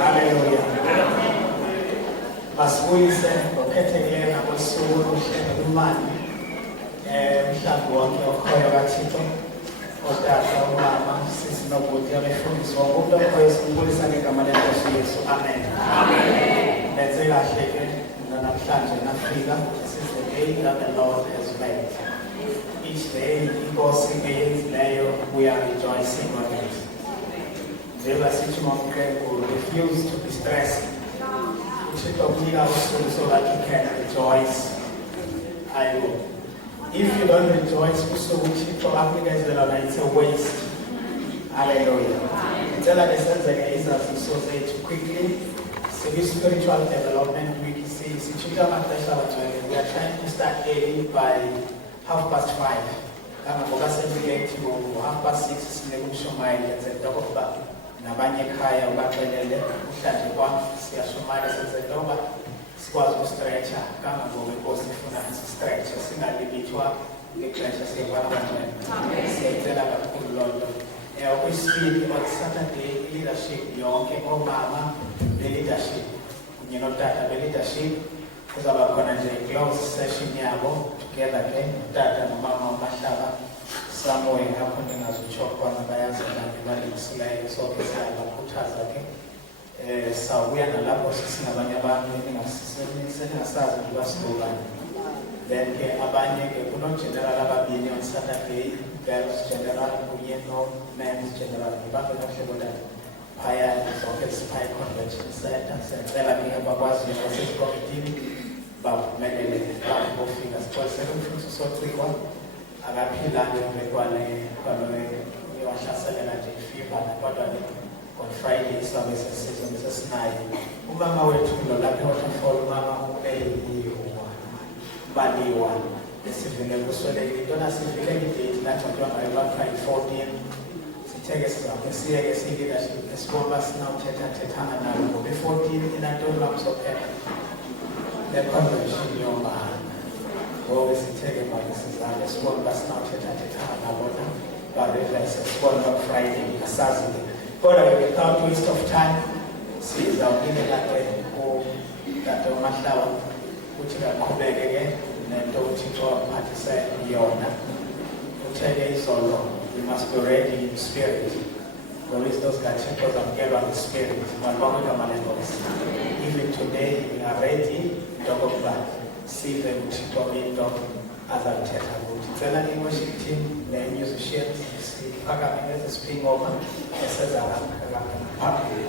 Hallelujah. Basibuyise ngokhethekileyo nakosuku oluhlelo lumani mhlawumbe wonke okhoyo kaThixo otata umama sisi nobhuti abefundiswa umuntu okhoyo simbulisa ngegama lenkosi Yesu. Amen. Amen. Benze kahle ke namhlanje nafika. This is the day that the Lord has made. Each day inkosi eyenzileyo we are rejoicing on it. Njengoba sithi umamqembu refuse to be stressed. So that you can rejoice. I will. If you don't rejoice, it's a waste. Hallelujah. Tell us so say to quickly. So this spiritual development week is we are trying to start early by 5:30. 6:30 nabanye ekhaya ubaxelele uhlanje kwami siyashomana senzendoba sikwazi ukustretcha kangangoba inkosi ifuna sistretche singalimithwa ngexesha siyabona kanjani. Siyayicela kakhulu loo nto. Okwesibili on Saturday leadership yonke omama be-leadership kunye notata be-leadership kuzaba khona nje close session yabo together ke utata nomama uMahlaba somewhere hapo ndingazutsho khona bayazela ngebalingisileyo sonke siyabakhuthaza ke sawubuya nalapho sisingabanye abantu eningasazi ukuba sibobani. Then ke abanye ke kuno-general ababini on Saturday, girls general kunye no-men's general ngibantu kahle kodwa phaya zonke siphaye convention center. Siyacela ke abakwaziyo basesikomithini bavumelele bofika sixolisele umfundisi sotrikwa akaphilanga bekwale wahlaselela nje ifiva kodwa on Friday sabe sesinayo umama wethu lo lapho wahlala umama baliwa esivele kusweleke into nasivile idate lapho ngayo lapha 14 sitheke sizakhe siyeke sileadership esibona sinawuthetha nalo ngoba 14 inantoni lamsophela le convention yoma ngoba sitheke manje sizale sibona basinawuthetha nabona bareflexe sibona Friday asazi kodwa without waste of time sizawunikela ke kutata uMahlaba ukuthi kaqhubeke ke nento uThixo aphathise yona. Uthele izolo we must be ready in spirit. There is those guys who get on the spirit. Even today we are ready to go back. See them Uthixo into azamthetha ukuthi cela i-worship team ne-musicians siphakame ngezisiphingo over esezakaphambili.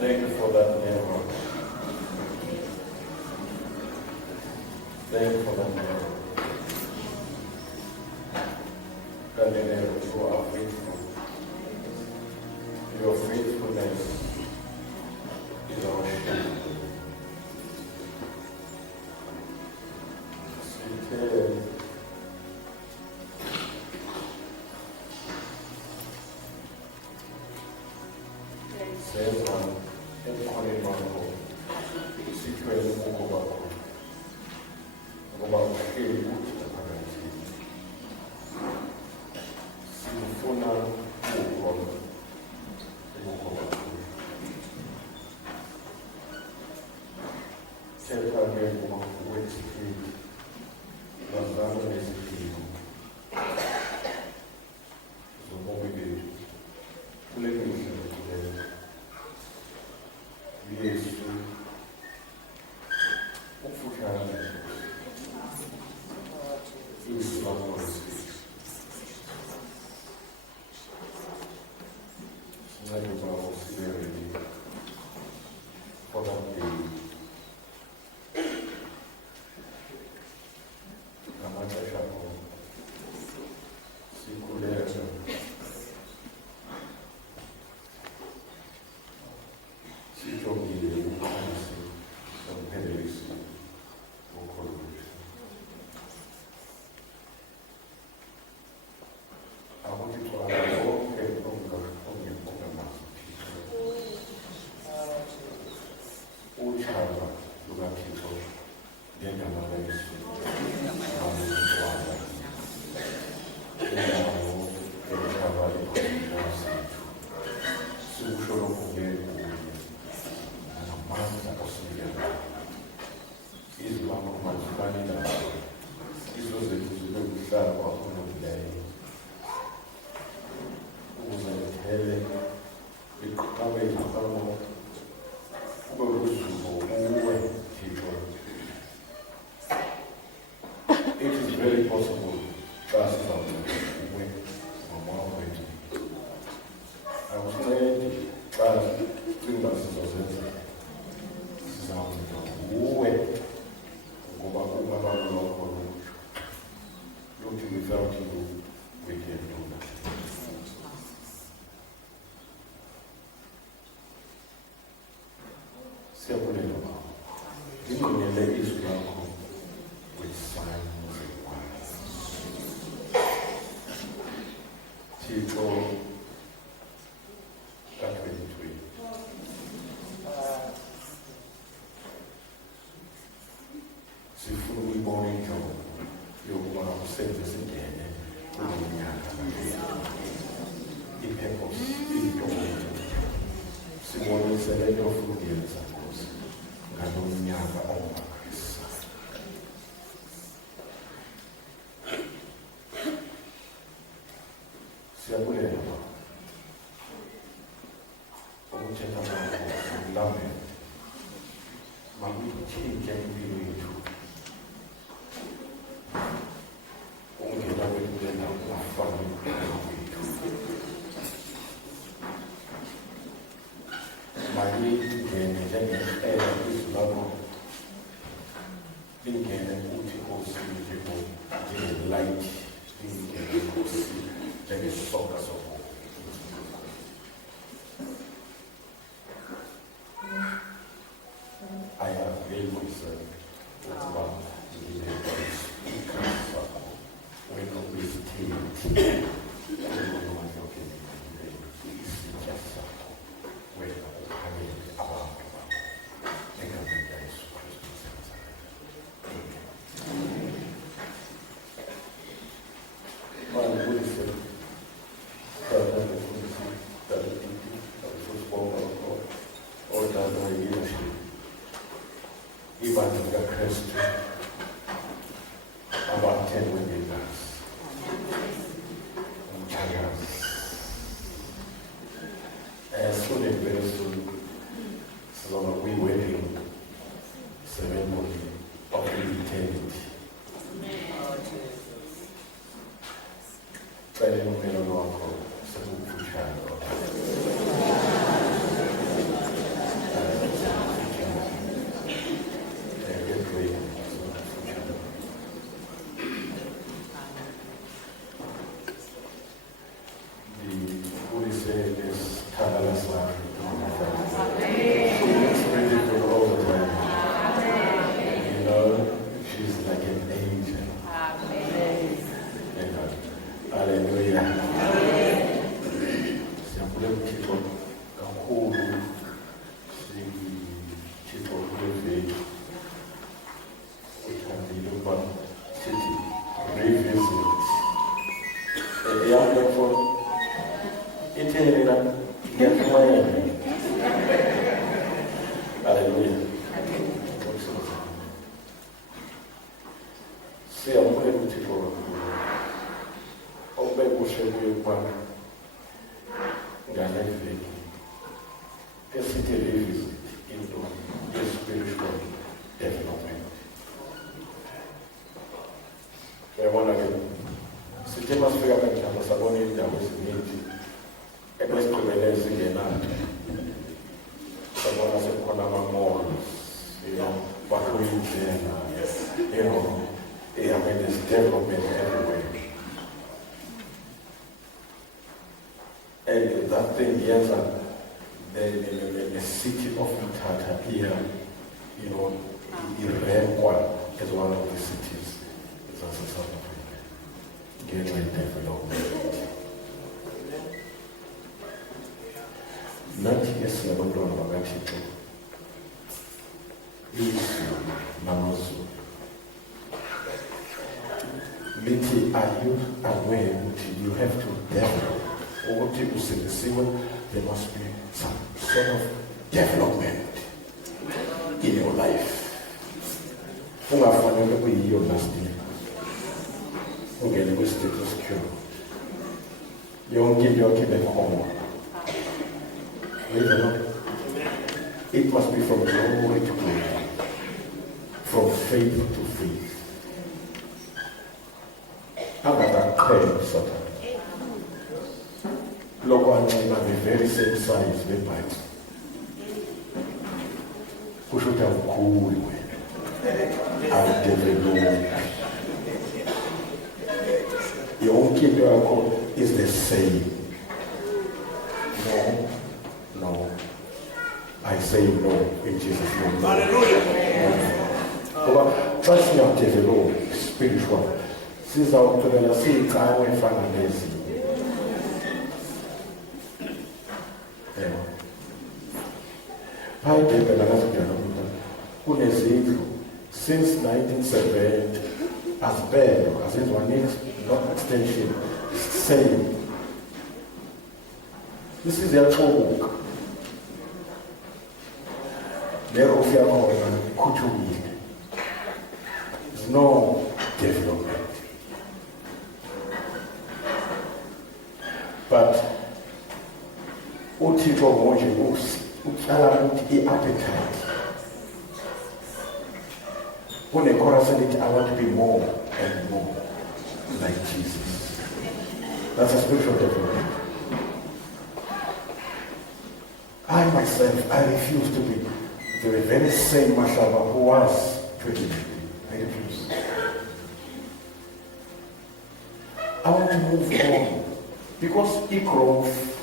Thank you for that name. Thank you for that name. You are faithful. Your faithfulness is our shield. Sikhandala sakhe. She looks beautiful all the time. You know, she's like an angel. Amen. Hallelujah. Siyambule uThixo kakhulu. Sithixo kweveki. Uthandile ukuba sithi revisit. Eyam for ithini na ngiyafumana. Hallelujah. Siyambule uThixo kakhulu. Awubekuhle kuye ukuba ngale veki esithi revisit into ye-spiritual development. Uyabona ke sithe masifika kanjalo sabona indawo eziningi ebesigqibele zingenayo. Sabona sekhona ama-malls, bakuyindlela, I mean, there's development everywhere. And that thing here, the city of Mthatha here, Irenkwa is one of the cities. It's also South Africa. Getting development. Not yes, I don't know about it. Lithi, are you aware that you have to develop? Or what you say, there must be some sort of development in your life. Ungafanele kuyiyo last year. Ungene kwi-status quo. Yonke into yakhe bekhona. It must be from glory to glory, from faith to faith. Angaqhela Satan. Loko anxiba the very same size beBhayibheli. Kusho ukuthi awukhuli wena. Awudevelophi. Yonke into yakho is the same. No. I say no in Jesus' name. Hallelujah. Trust me, develop spiritual. Sizawutholela siyicawe efana lezi. Bhayibheli akazidala ukuthi kunezindlu since 1970 azibhelo azenziwa next not extension same. This is iyaxobuka. Lero uyakhona ikhuthukile. There's no development. But uThixo manje utshala ukuthi i-appetite. Chorus ethi, I want to be more and more like Jesus. That's a spiritual development. I myself, I refuse to be the very same MAHLABA who was 20. I refuse. I want to move on. Because growth,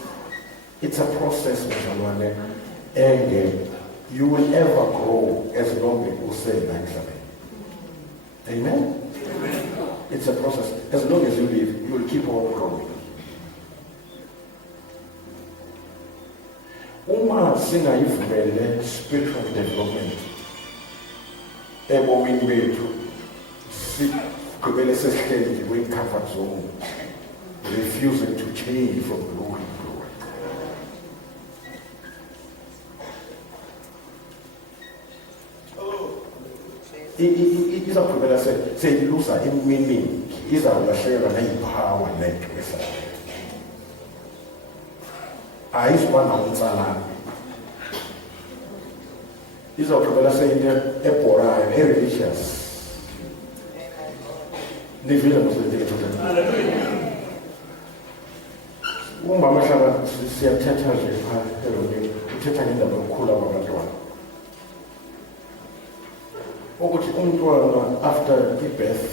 it's a process, and you will ever grow as long as you say MAHLABA. Amen? Amen? It's a process. As long as you live, you will keep on growing. Uma singayivumele spiritual development ebomini bethu sigqibele sesihleli kwi-comfort zone, refusing to change from glory to glory. Izaqhubela seyilusa i-meaning, izawulahlekelwa nayipower netho esayo. Ayizuba nawumtsalane. Izawuqhubela seyinto ebhorayo, e-religious. Nivile mosebenzile. Uma MAHLABA siyathetha nje phaa elokini, uthetha ngendaba yokukhula kwabantwana. Ukuthi umntwana after birth,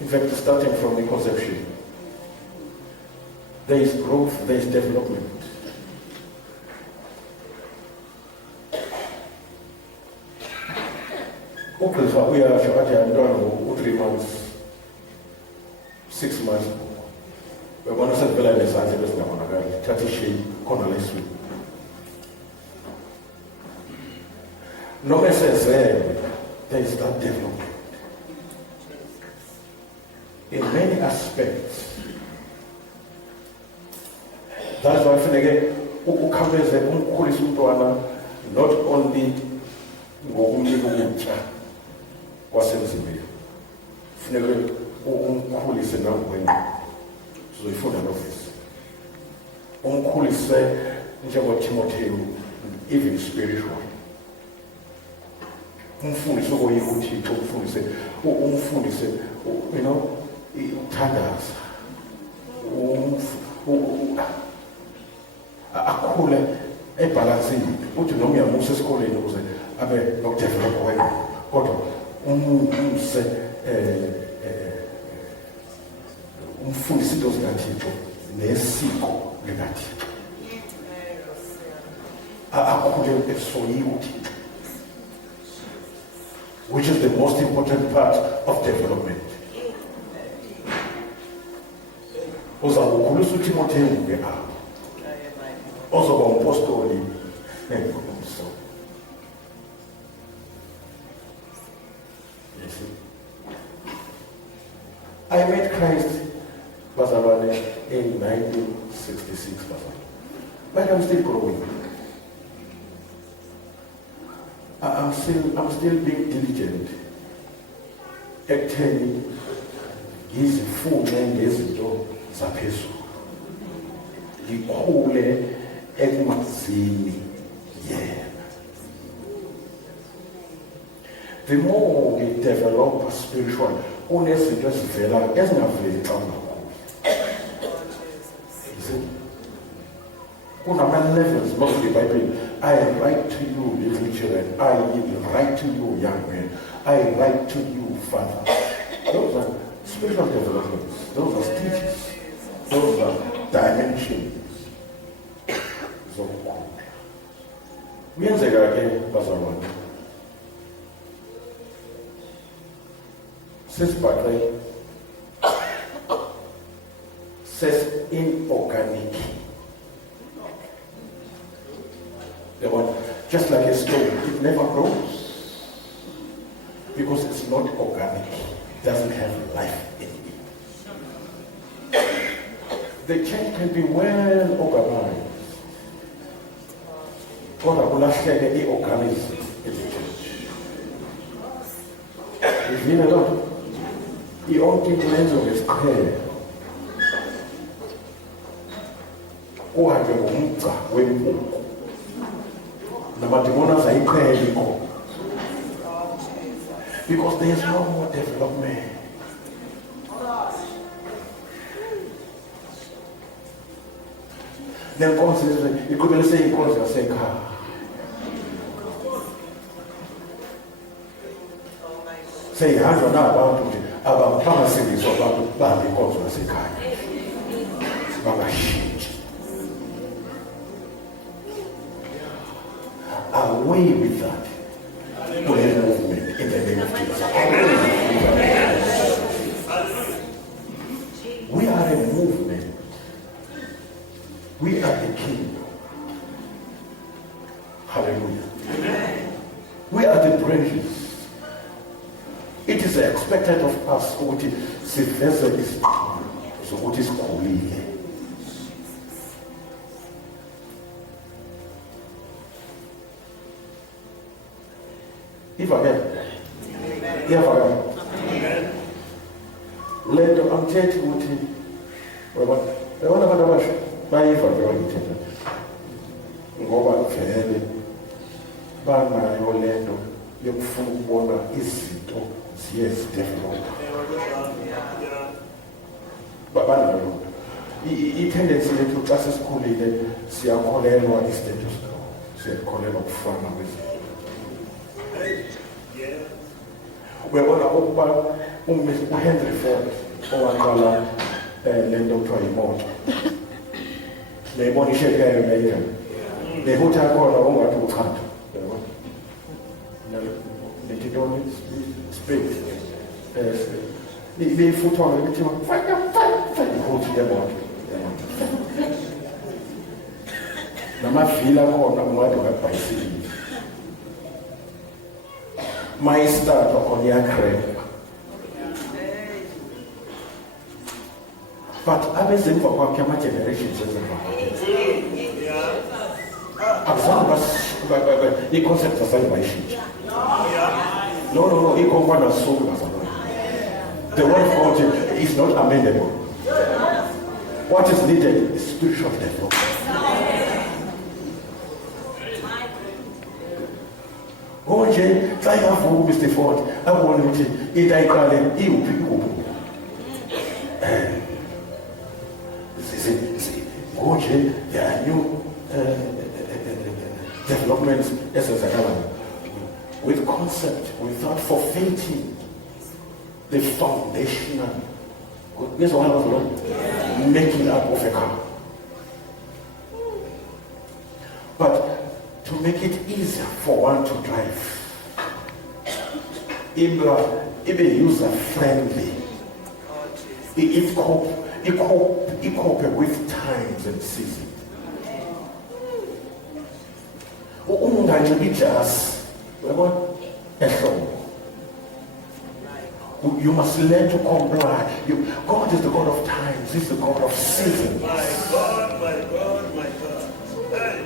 in fact starting from the conception, there is growth, there is development. ugqirha uyasho athi umntwana u-3 months 6 months uyabona sekuvela nezandla bezingabonakali thatha ishape khona la eswini noma esezelwe there is that development in many aspects. That's why kufanele ukhawuleze umkhulise umntwana not only ngokumnika ukutya kwasemzimbeni, kufanele umkhulise nangwengqondo. Sizoyifunda novisi. Umkhulise njengoTimotheo, even spiritual. Umfundise ukoyika uThixo, umfundise you know ukuthandaza. Akhule ebalansini uthi noma uyamusa esikoleni ukuze abe nokudevelopha wena kodwa umse umfundisi into zikaThixo nesiko likaThixo akhule esoyika uThixo, which is the most important part of development. Uzakukhulisa uTimotheo ke apho ozoba umpostoli so yes. I met Christ bazalwane in 1966 but I'm still growing. I'm still being diligent ekutheni ngizifunde ngezinto zaphezulu ngikhule ekumazini yena. The more we develop spiritual kunezinto ezivela ezingaveli xa ungakhuli. Kunama-levels most of the Bible. I write to you, little children. I write to you, young men. I write to you, fathers. Those are spiritual developments. Those are stages. Those are dimensions. Kuyenzeka ke bazalwane. Sesibhaqe inorganic. Just like a stone, it never grows because it's not organic. It doesn't have life in it. The church can be well organized. Kodwa kulahleke i-organism in the church. Ivile loo yonke into yenziwa ngesiqhelo. Kuhanjwe ngomgca wempuku. Namadimoni azayiqhela inkomo. Because there is no more development. Nenkonzo iqhubele seyinkonzo yasekhaya. Seyihanjwa nabantu nje abangasindiswa abantu bahambe inkonzo yasekhaya. Bangashintshi. Away with that. To a movement in the name of Jesus. We are a movement. We are the kingdom. Hallelujah. Amen. We are the branches. It is expected of us ukuthi siveze isikhulu sokuthi sikhulile. Ivakele. Iyavakala. Lento amthethi ukuthi yabona abantu abasha bayiva nje bayithetha. Ngoba vele banayo lento yokufuna ukubona izinto ziyezidevelopha. Babanayo. I-tendency lethu xa sesikhulile siyakholelwa i-status quo. Siyakholelwa ukufana kwezinto. Uyabona ukuba uHenry Ford owaqala lento kuthiwa yimoto. Leyibona ishekayo leyo. Lehutha khona ongathi uchatha. Yabona? Lithi don't speak. They foot on everything. Fight, hold them on. Nama fila ko na mwado ka paisi. My start on your crib. But I was in for my generations. The concept of salvation. No, the word of God is not amendable. What is needed is spiritual development. Hoje, sai a fogo, Mr. Ford. A boa noite. E daí, cara, e o pico. Hoje, there are new developments as a with concept, without forfeiting the foundational. This one was making up of a car. But to make it easier for one to drive, even user friendly, it cope with times and seasons. You must learn to comply. God is the God of times. He's the God of seasons. My God. Hey.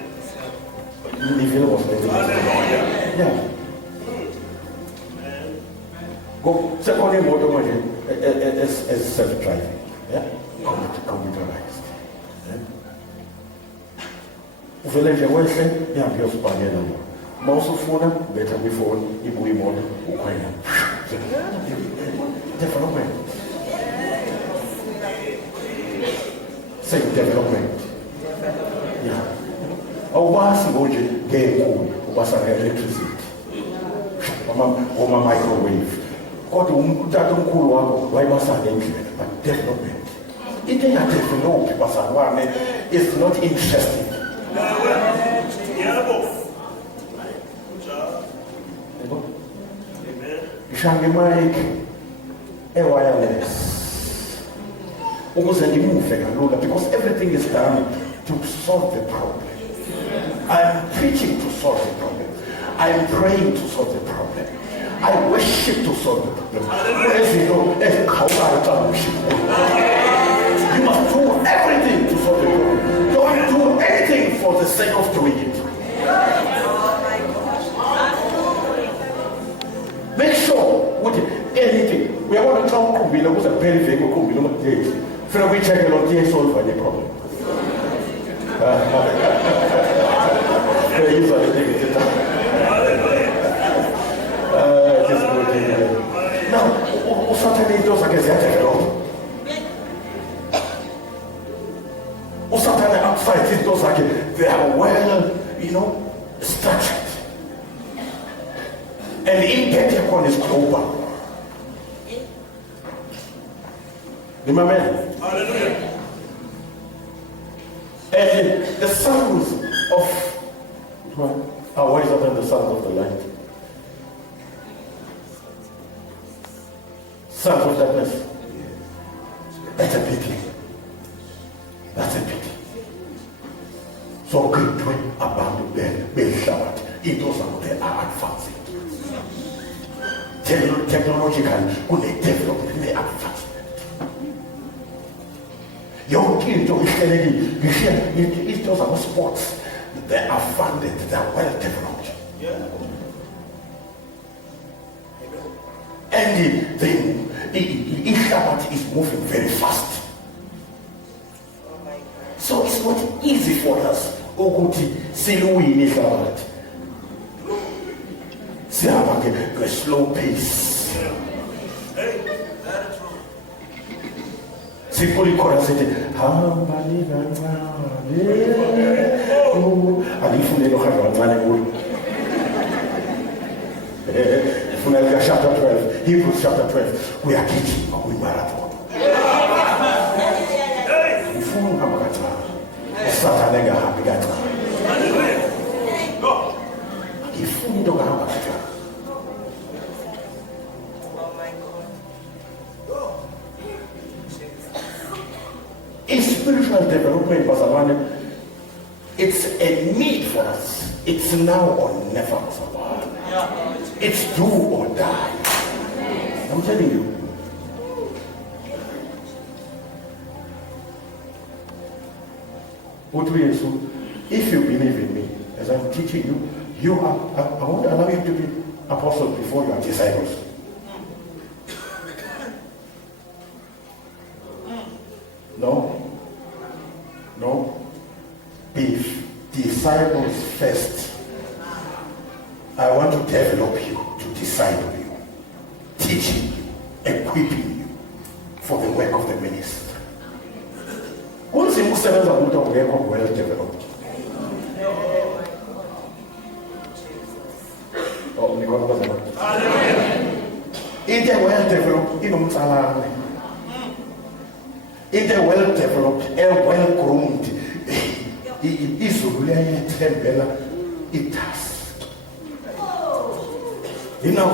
Yeah. Go second motor as self-driving. Yeah. Computerized. Uveleje wehle ihambe yosibhalela lo. Mawusufuna betha kwifoni ibuye imoto ukhwela. Development. Say development. Yeah. Awasi ngoje ngenkulu ubasa electricity. Oma microwave. Kodwa umntata omkhulu wakho wayibasa ngendlela, but development. Into ya develop basakwane is not interesting. Shangi mic wireless. Because everything is done to solve the problem. I'm preaching to solve the problem. I'm praying to solve the problem. I worship to solve the problem. You must do everything to solve the problem. Don't do anything for the sake of doing it. Make sure with anything. We are going to talk to was a very good days. So we check it on the solve any problem. Now, certainly those are certainly outside those are they are well, structured. And the impact upon is global. Amen. Hallelujah. And the sons of are wiser than the sons of the light. Sons of darkness. That's a pity. That's a pity. So great way about the Shabbat. It was out there are advancing. Technologically, when they develop, they advance. Young kids don't it those are sports. They are funded, they are well developed. Yeah. And the Shabbat is moving very fast. So it's not easy for us. Oguti Siluini Shabbat. See how a slow pace. Hey, that is true. Simply chorus it. Chapter 12, Hebrews chapter 12. We are teaching we marathon. spiritual development, Bazalwane, it's a need for us. It's now or never, Bazalwane. It's do or die. I'm telling you. If you believe in me, as I'm teaching you, I won't allow you to be apostles before you are disciples. No. Be disciples first. I want to develop you, to disciple you, teaching you, equipping you for the work of the ministry. Once you serve the well developed. In the well developed, in the well developed and well groomed, is really it does. You know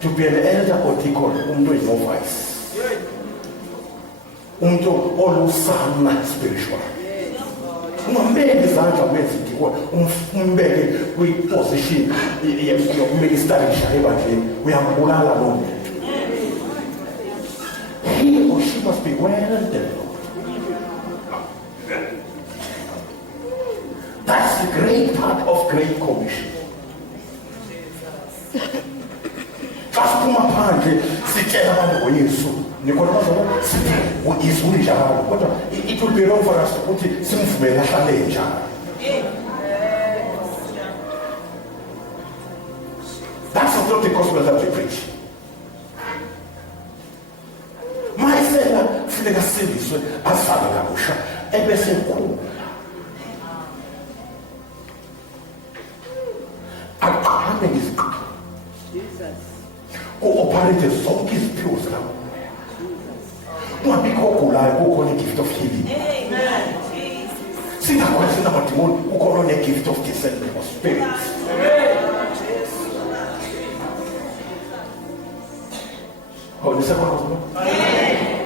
to be an elder or deacon, in no voice. Olusana spiritual. Umbeke izandla kwezitho, umbeke kwi-position yokuministerisha ebandleni, uyambulala lo muntu. He or she must be well developed. That's the great part of Great Commission. Xa siphuma phandle sitshela abantu ngoYesu, nikona bazona sithi uYesu unjalo, kodwa it will be wrong for us ukuthi simvumele ahlale njalo. That's not the gospel that we preach. Mayisela funeka sindiswe azalwe kabusha ebese nkhulu. Aqhambe ngizigqi. Operate zonke iziphiwo zabo. Ungabikho ogulayo kukhona i-gift of healing. Singakhona sinamadimoni kukhona ne-gift of discernment of spirits.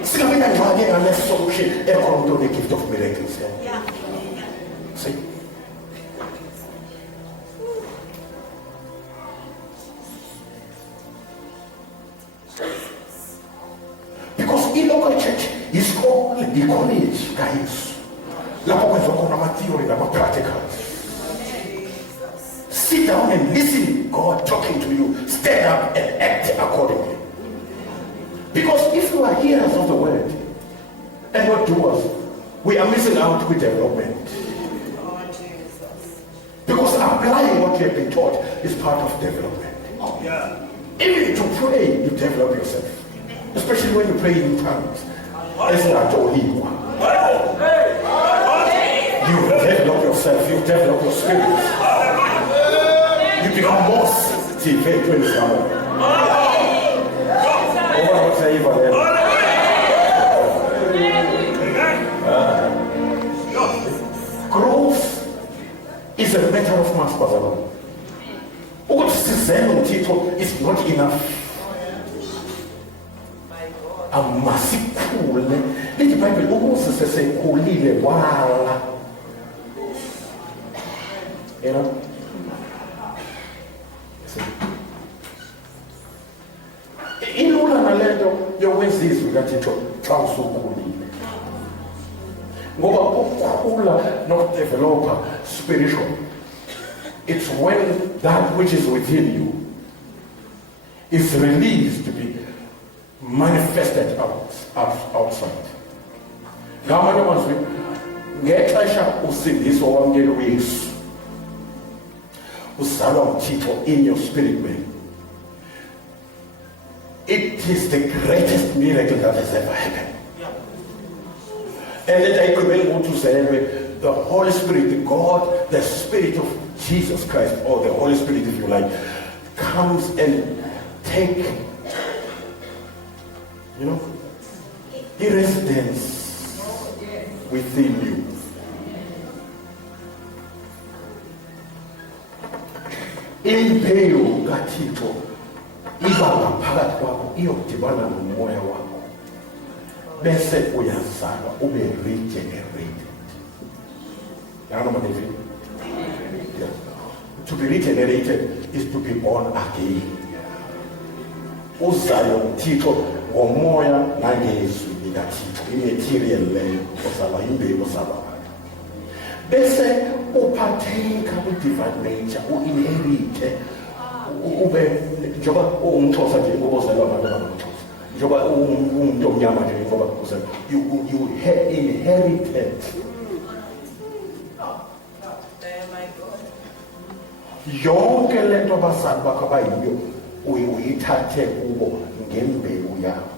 Singabina ngxaki engane-solution ekhona umuntu one-gift of miracles. See? I-local church is called the college, guys. Lapho kwenza khona ama-theory nama-practicals. Sit down and listen God talking to you. Stand up and act accordingly. Because if you are hearers of the word and not doers, we are missing out with development. Because applying what you have been taught is part of development. Even to pray, you develop yourself. Especially when you pray in tongues. It's not all equal. You develop yourself, you develop your spirit. You become more sensitive when it's now. Growth is a matter of mass, brother. What is is not enough. Amasikhule lithi iBhayibheli ukuze sesekhulile wala, you know, ilula nalento yokwenza izwi kaThixo xa usukhulile, ngoba ukukhula nokudevelopa spiritual, it's when that which is within you is released to be manifested outside. Ngamanye amazwi, ngexesha usindiswa wamkela uYesu, uzalwa uThixo in your spirit man, it is the greatest miracle that has ever happened. And then I command to say, the Holy Spirit, the God, the Spirit of Jesus Christ, or the Holy Spirit if you like, comes and take, you know, he resides within you. Imbewu kaThixo iba ngaphakathi kwakho iyodibana nomoya wakho. bese uyazalwa ube regenerated. Yeah. To be regenerated is to be born again. Uzayo Thixo ngomoya nangezwi likaThixo, imaterial leyo osaba imbewu osaba. Bese uphatheka ku-divine nature, u-inherite, ube njengoba ungumXhosa nje ngoba uzalwa abantu abangamaXhosa, njengoba umuntu omnyama nje ngoba uzalwa, you inherited. Yonke lento abazali bakho abayiyo uyithathe kubo ngembewu yakho.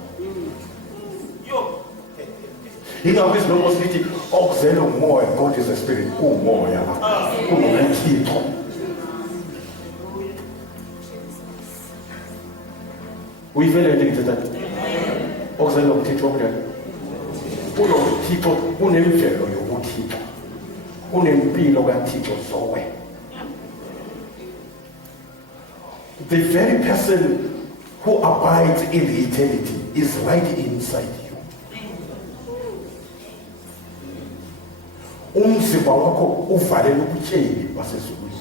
Ingakho isilongo sithi okuzelwe umoya, God is a spirit, kumoya kunguThixo. Uyivele ndithetha okuzelwe uThixo okuthixo unoThixo unemvelo yokuThixo, unempilo kaThixo zowe. The very person who abides in the eternity is right inside you. Umzimba wakho uvalele ubutsheni basezulwini.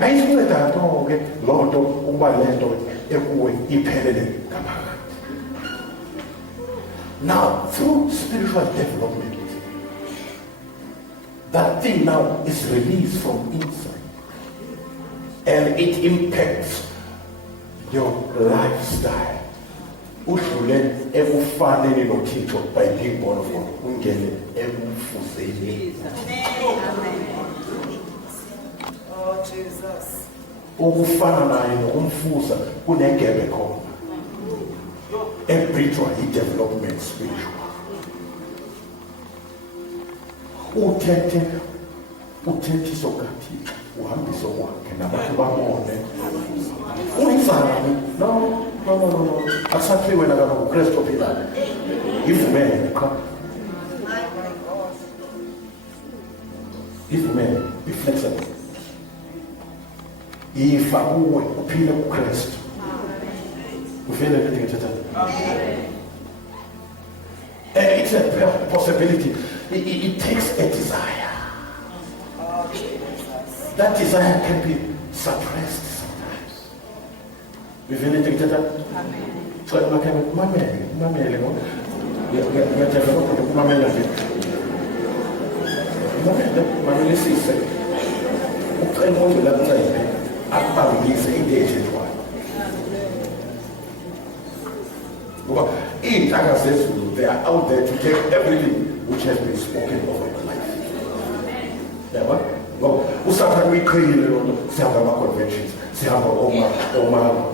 Bayisinceda ke loo nto ukuba le nto ekuwe iphelele ngaphakathi. Now, through spiritual development, that thing now is released from inside, and it impacts your lifestyle. Udlule ekufanele noThixo by being born of God, ungene ekufuzeni. Oh Jesus. Ukufana naye nokumfuza kunegebe khona. Spiritual development spiritual. Uthethiso kaThixo uhambiso wakhe nabantu babone. Uyizana no. Akusathi wena kaloku uKristu ophilayo. Ivumele cha. Ivumele, be flexible. Ifa uwe uphile kuKristu. Ufile into ngithetha. And it's a possibility. It takes a desire. That desire can be suppressed sometimes. We feel it together. So I can mamele. Mamele sise. Uqemo ngilapha akubambise into ethiwa. Because intanga zezulu, they are out there to take everything which has been spoken over your life. Never? Well, usathana uyiqhiyile loo nto, sihamba ama-conventions, sihamba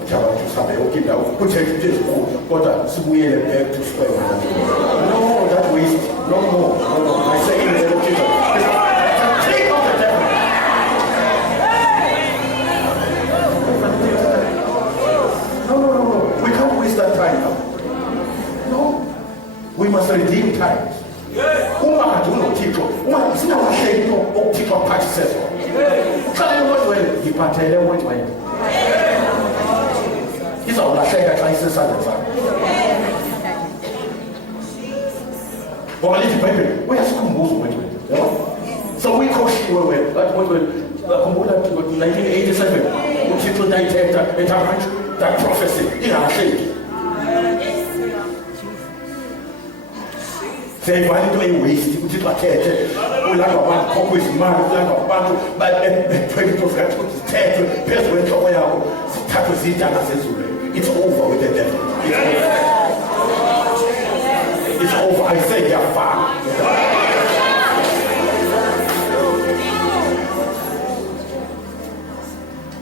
jabantu sihambe yonke indawo, kuthethe into ezinkulu, kodwa sibuyele back to square one. No, that waste. No. I say in the name of Jesus. Take off the devil. No. We can't waste that time now. No. We must redeem times. Uma kade unoThixo, uma singahleli into okuThixo aphathiswe. Uqale kodwa ngiphathele kodwa yini. Izawulahleka xa isesandla sakho. Ngoba lithi iBhayibheli uyasikhumbuza uMthweni. Yabo? So uyikhoshiwe wena, but khumbula 1987 uThixo dayithetha ethamanje that prophecy ingahleki. Seyivale into eyiwaste uThixo akhethe ulanda abantu khokho izimali ulanda abantu bethwele zikaThixo zithethwe phezu kwenhloko yakho zithathwe zidala zezulu. It's over with the devil. It's over. I say ngiyafana.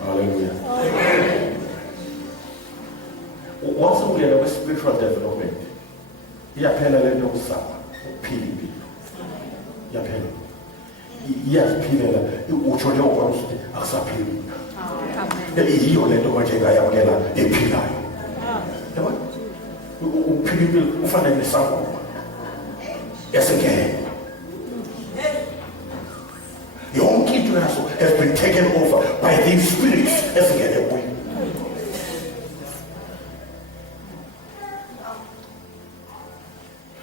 Hallelujah. Once we get a spiritual development, iyaphela le nto kusaba ukuphila impilo. Iyaphela. Iyaziphilela utsho nje ukwazi ukuthi akusaphili. Yiyo le nto manje ngayamukela ephilayo. Yabo? Ukuphila impilo ufanele nesangoma. Esengene. Yonke into yaso has been taken over by these spirits as they get away.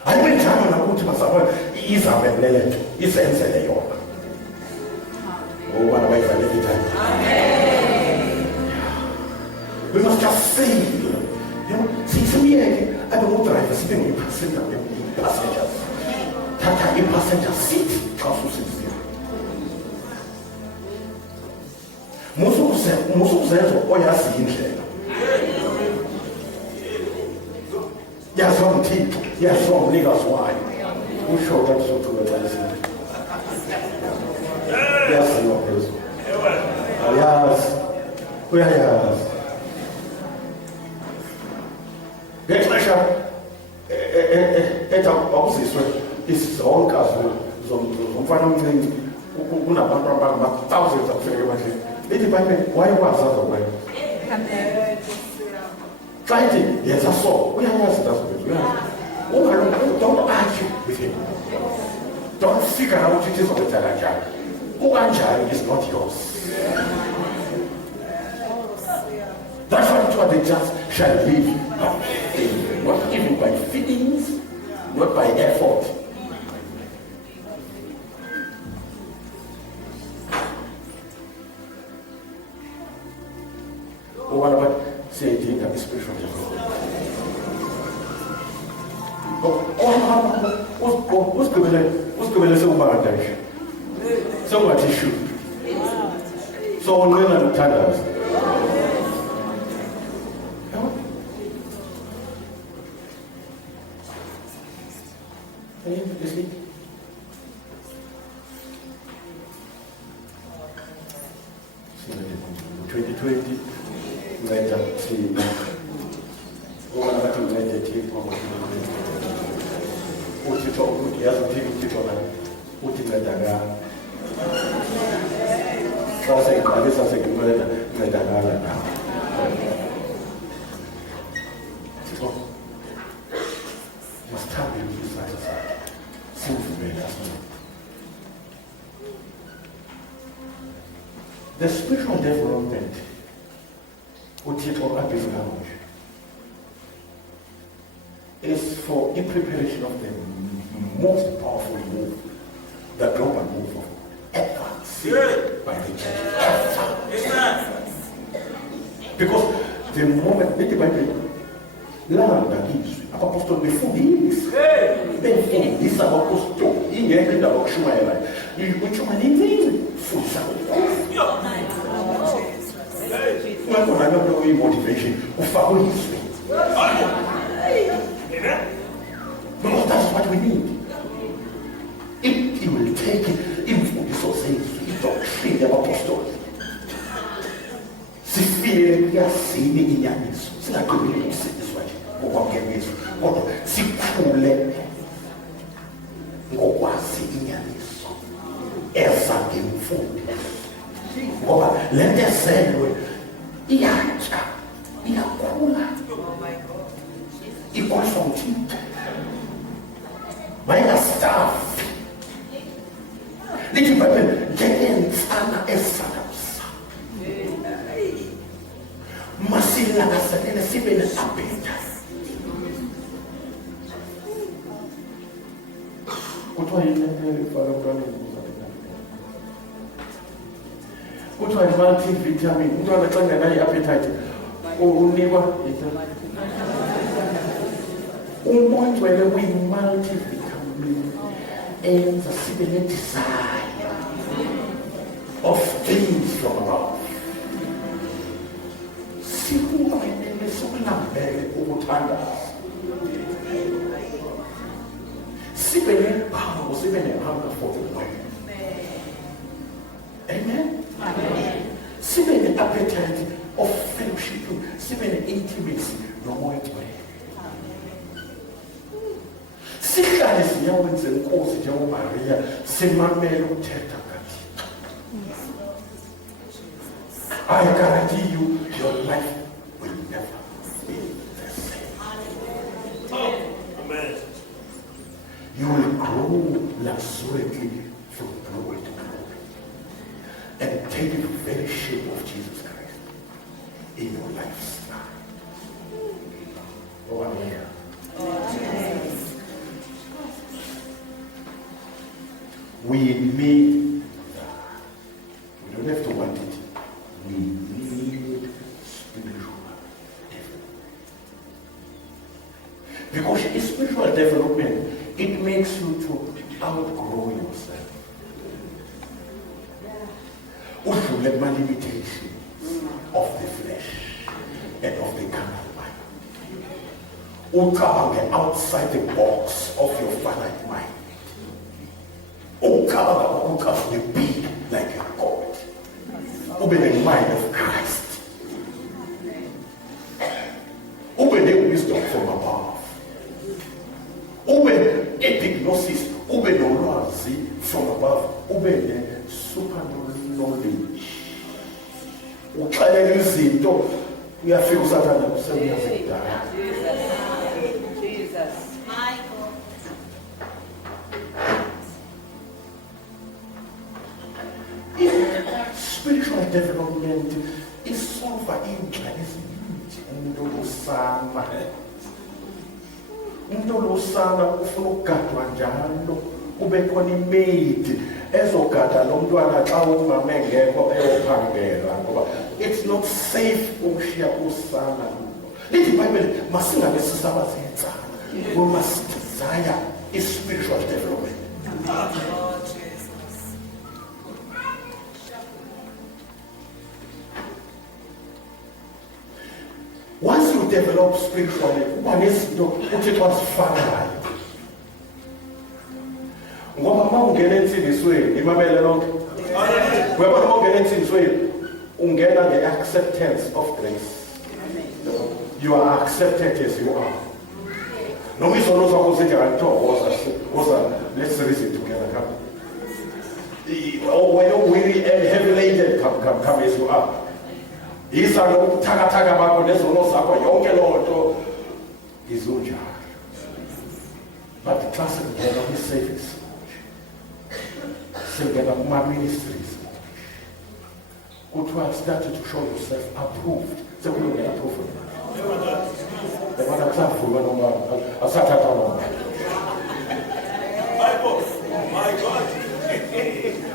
I went down and I went to myself, Isabel, oh, what about every time? We must just say, see, for me, I don't know that I was sitting in passengers. Tata in passenger seat, Council 60. Most of them are seeing there. Yes, some tea, yes, some niggas wine. Who showed up so to the president? Yes, no, yes. Yes. Yes. Next lecture, it's all castle, some final things, thousands of things. Why was that away? Try it. Yes, I saw. Don't argue with him. Don't figure out what it is of the Talajan. Uanjai is not yours. That's what the just shall live by faith, not even by feelings, not by effort. Oh, what about saying that spiritual development? What's going to say about that? So much issue. So on will and tenders. You see? So 2020, later, see. What about to let the team on what you talk with the other people on what you let that I say, I say, let that now. Must have you this night. The spiritual development is for in preparation of the most powerful move, the global move of ever seen by the church. Because the moment the Bible land is apostle before this apostle in every direction you which one is full when I don't know motivation of follow his way. Because that's what we need. If he will take it, if we so say it doctrine of apostles. Si fie ya sini inyanis. Sina kubili this way. Okwakemezo. Kodwa sikhule ngokwasi inyaniso. Eza ngemfundiso. Ngoba lento ezelwe iyatsha, iyakhula. Ikonfrontate. Maya staff. Lithi Bible ngensana esanamsa. Masila kasanele sibe nesabhetha. Kuthiwa yini efaka umntwana kuthiwa multivitamin umntwana xa ngenayo appetite unikwa umonjwele uyi-multivitamin enza sibe ne-desire of things from above. Sikunqwenele sikulambele ukuthandaza sibe nepower sibe ne-hunger for the word. Amen. Amen. Sibe ne-appetite of fellowship sibe ne-intimacy nomoya. Sihlale zinyaweni zenkosi njengoMaria simamele ukuthetha kaThixo. I guarantee you your life will never be the same. Amen. You will grow luxuriantly from glory to glory. And lordship of Jesus Christ in your lifestyle. Oh, I'm here. We need that. We don't have to want it. We need spiritual development. Because in spiritual development, it makes you to outgrow yourself. Let my limitations of the flesh and of the carnal mind. Come outside the box of your finite mind. Come to be like a God. Open the mind of Christ. Open the wisdom from above. Open epignosis. Open the loyalty from above. Open the supernatural knowledge. Uxelela izinto uyafika usathana usebuyazidala. Jesus. Spiritual development is solve ingxaki ezininzi. Umuntu losana ufuna ukugadwa njalo kube khona imaid ezogada lo mntwana xa umama engekho eyophangela ngoba it's not safe ukushiya usana. Lithi iBhayibheli masingabe sisabazenzana. We must desire is spiritual development. Once you develop spiritually, one is to put it was fire. Ngoba mawungena ensizweni imabele lonke. Ngoba mawungena ensizweni ungena the acceptance of grace. You are accepted as you are. No me solo so così che let's reason together, come. When you're weary and heavy laden, come as you are. Isa no taka bako nezo no sako yonke lonto izuja. But the class of the Lord is saving so much. So get up my ministries. Go to have started to show yourself approved. So we don't get approved. The one that's up for one a Saturday. My God.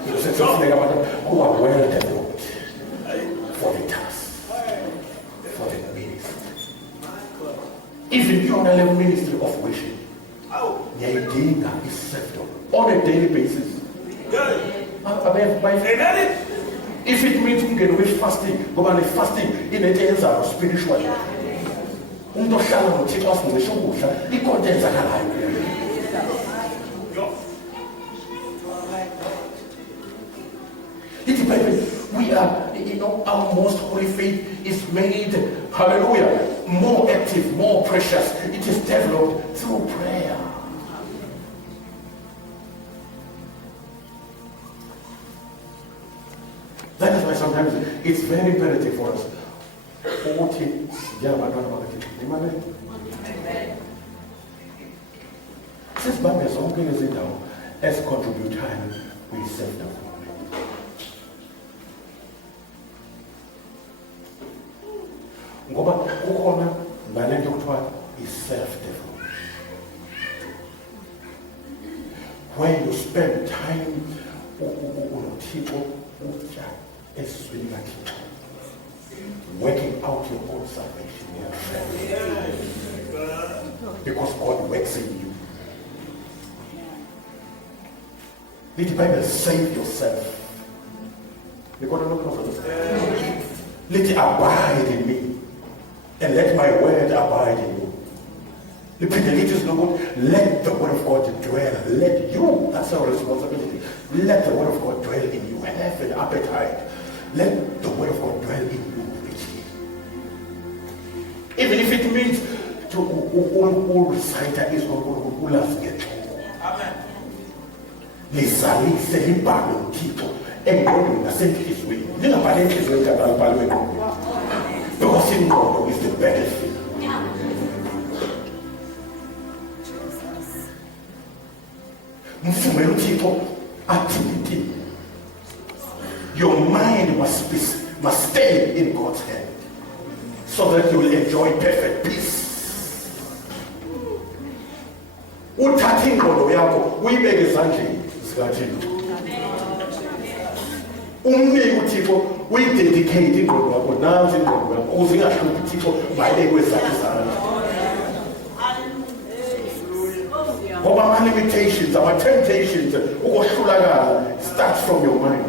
You said something about who are well developed for the task. For the ministry. Even if you're on a level ministry of worship, the idea is served on a daily basis. If it means we can wish fasting, go on fasting in the days of spiritual. We are, our most holy faith is made, hallelujah, more active, more precious. It is developed through prayer. That is why sometimes it's very imperative for us. Since Bible is organized now, as contribute time, we serve them. Ngoba kukhona nalento kuthiwa is self-development. When you spend time unothixo utya esizweni kaThixo, working out your own salvation, because God works in you. Let the Bible save yourself. Because let it abide in me. And let my word abide in you. Repeat the little slogan. Let the word of God dwell. Let you, that's our responsibility. Let the word of God dwell in you. Have an appetite. Let the word of God dwell in you richly. Even if it means to all reciter is all get. Amen. Lizalise libhalo uThixo engqondweni nasenhliziyweni. Lingabhali enhliziyweni kanti alibhalwe engqondweni. Because ingqondo is the benefit. Mfumela uThixo athini. Your mind must stay in God's hand so that you will enjoy perfect peace. Uthathe ingqondo yakho uyibeke ezandleni zikaThixo. Umnike uThixo uyidedicate ingqondo yakho nansi ingqondo yakho ukuze ingahluphi uThixo mayibekwe zakhe izandla. Ngoba ama-limitations, ama-temptations, ukohlulakala starts from your mind.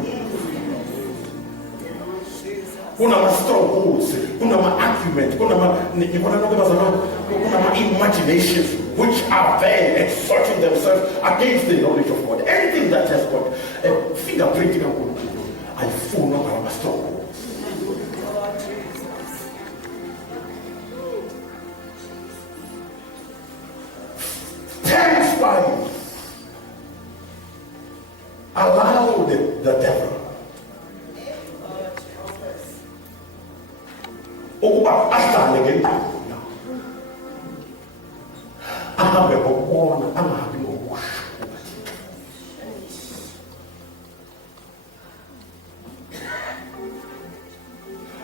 Kunama-strongholds, kunama-arguments, kunama-imaginations which are there exerting themselves against the knowledge of God. Anything that has got a fingerprint in I fall not by strongholds. Terrified. Allow the devil. Ukuba ahlale ngendawo ahambe ngokubona angahambi ngokusho.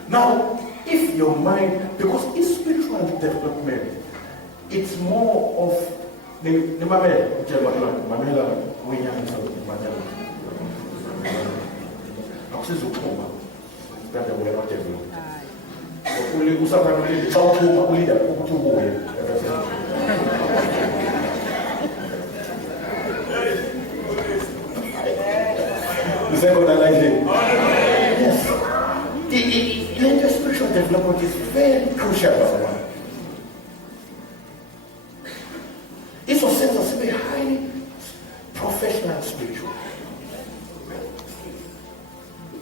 Now, if your mind, because it's spiritual development, it's more of the yes. The spiritual development is very crucial. It's a sense of being highly professional and spiritual.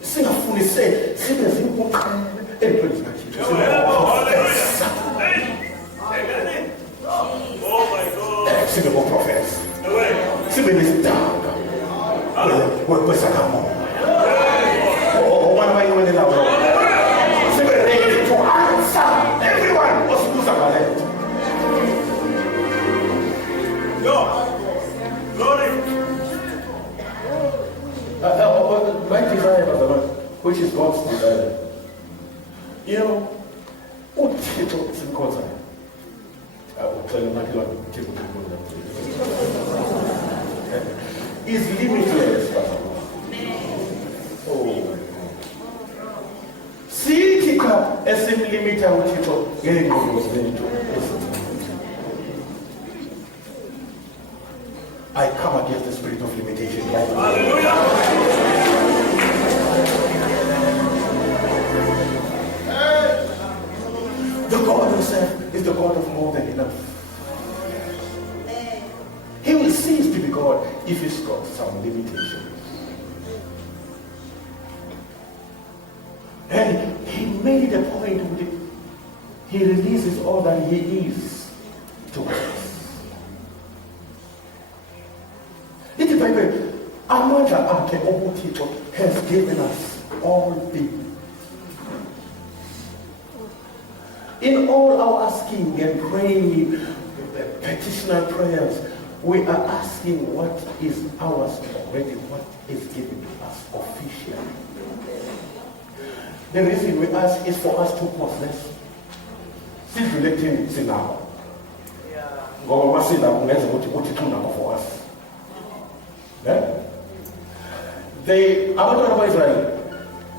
Singafuni say, Singapore prophets. Singapore is down. Where's the come on? Oh, one way when they are ready to answer. Everyone was losing their head. Glory. My desire was the Lord, which is God's desire. You know, what people is in God's eye? I will tell you, not like people is limitless. Oh. See, Tika, as a limiter, which is getting was I come against the spirit of limitation. Hallelujah. The God himself is the God of more than enough. He will cease to be God if he's got some limitations. And he made a point with it. He releases all that he is to us. It is Bible. Amandla akhe uThixo has given us all things. In all our asking and praying, petitional prayers, we are asking what is ours already, what is given to us officially. The reason we ask is for us to possess. Still relating to now. God was saying that for us. They, Abba Israel,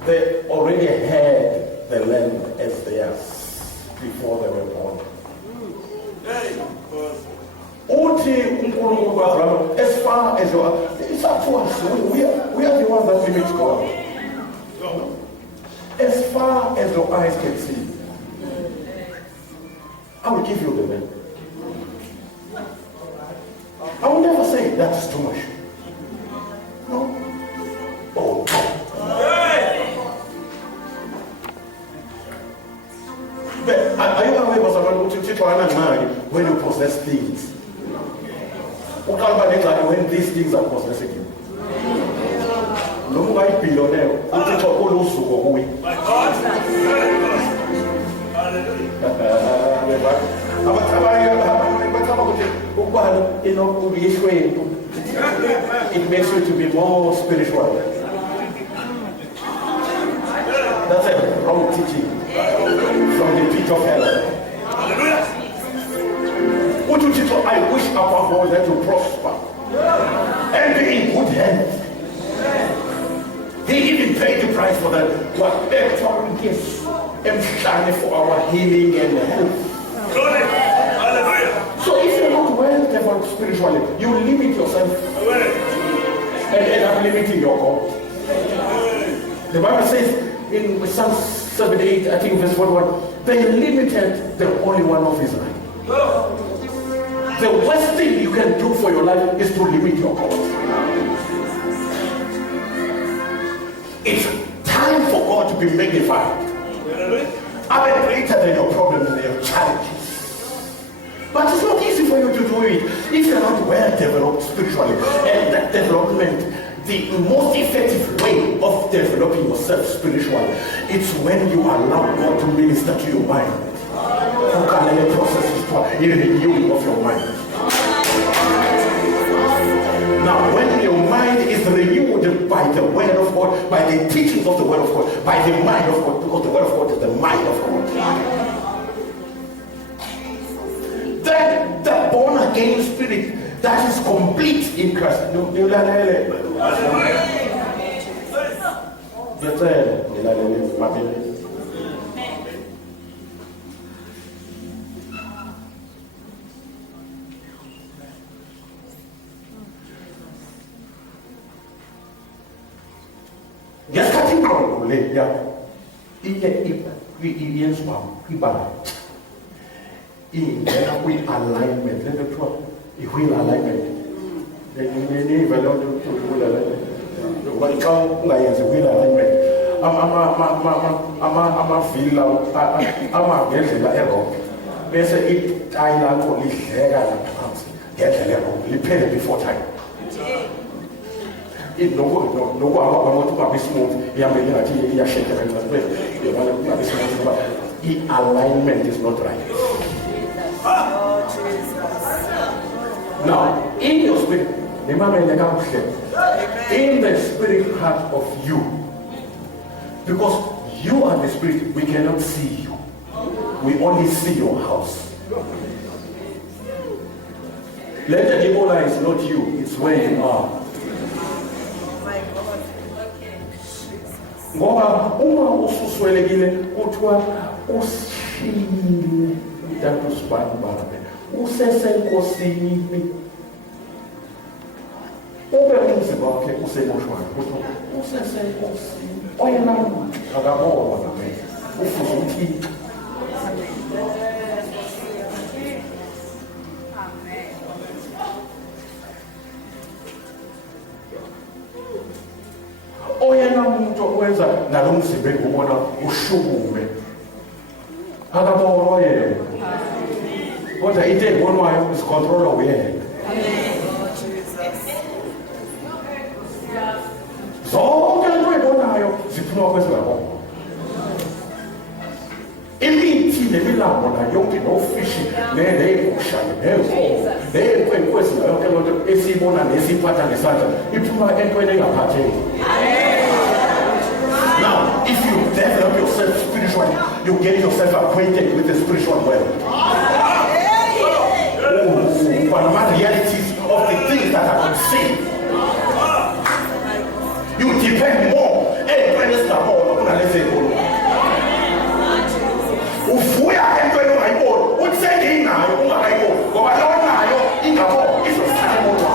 they already had the land as theirs before they were born. As far as you are, it's up to us. We are the ones that limit God. As far as your eyes can see, I will give you the land. I will never say that is too much. No. Oh. But are you aware of when you possess things? When these things are possessing you. No white billionaire. My God. It makes you to be more spiritual. That's a wrong powerful, that you prosper and be in good health. He even paid the price for that. Whatever gifts and shine for our healing and health. Glory. Hallelujah. So if you're not well developed spiritually, you limit yourself and end up limiting your God. The Bible says in Psalm 78, I think verse 41, they limited the Holy One of Israel. The worst thing you can do for your life is to limit your God. It's time for God to be magnified. I'm greater than your problems and your challenges. But it's not easy for you to do it if you're not well developed spiritually. And that development, the most effective way of developing yourself spiritually, it's when you allow God to minister to your mind. The process is in the renewing of your mind. Now, when your mind is renewed by the word of God, by the teachings of the word of God, by the mind of God, because the word of God is the mind of God, then the born again spirit that is complete in Christ. Ngesikhathi ingqondo le yakho iyenzwa ibala ingena kwi-alignment le nto kuthiwa i-wheel alignment niyiva loo nto wheel alignment ngoba xa ungayenzi i-wheel alignment amavili lawo ngendlela erong bese itayi lakho lidleka laphansi ngendlela erong liphele before time. Nokuhamba kwemoto kungabi smooth ihambe ingathi iyashekela kungabi smooth ngoba i-alignment is not right. Now, in your spirit, in the spirit part of you, because you are the spirit, we cannot see you. We only see your house. Let the Ebola is not you, it's where you are. Ngoba uma ususwelekile kuthiwa usishiyile uDadu Sibani usesenkosini ube umzimba wakhe usemoshwayo kuthiwa usesenkosini oyena akabonwa ngamehlo ufuze uthixo. Oyena muntu owenza nalo mzimba engubona ushukume akabonwa yena kodwa into ebonwayo isicontrola uyena. Zonke into ebonayo ziphuma kwezingabonwa. Imithi nemilambo nayo yonke nofishi neyegusha nenkomo neyekwenkwezi nayo yonke loo nto esiyibona nesiyiphatha ngesandla iphuma entweni engaphatheki. Now, if you develop yourself spiritually, you get yourself acquainted with the spiritual world. But the realities of the things that are unseen. You depend more. Ufuya entweni ungayiboni uthenginayo ungakayiboni ngoba lo nayo ingaboni izosala kodwa.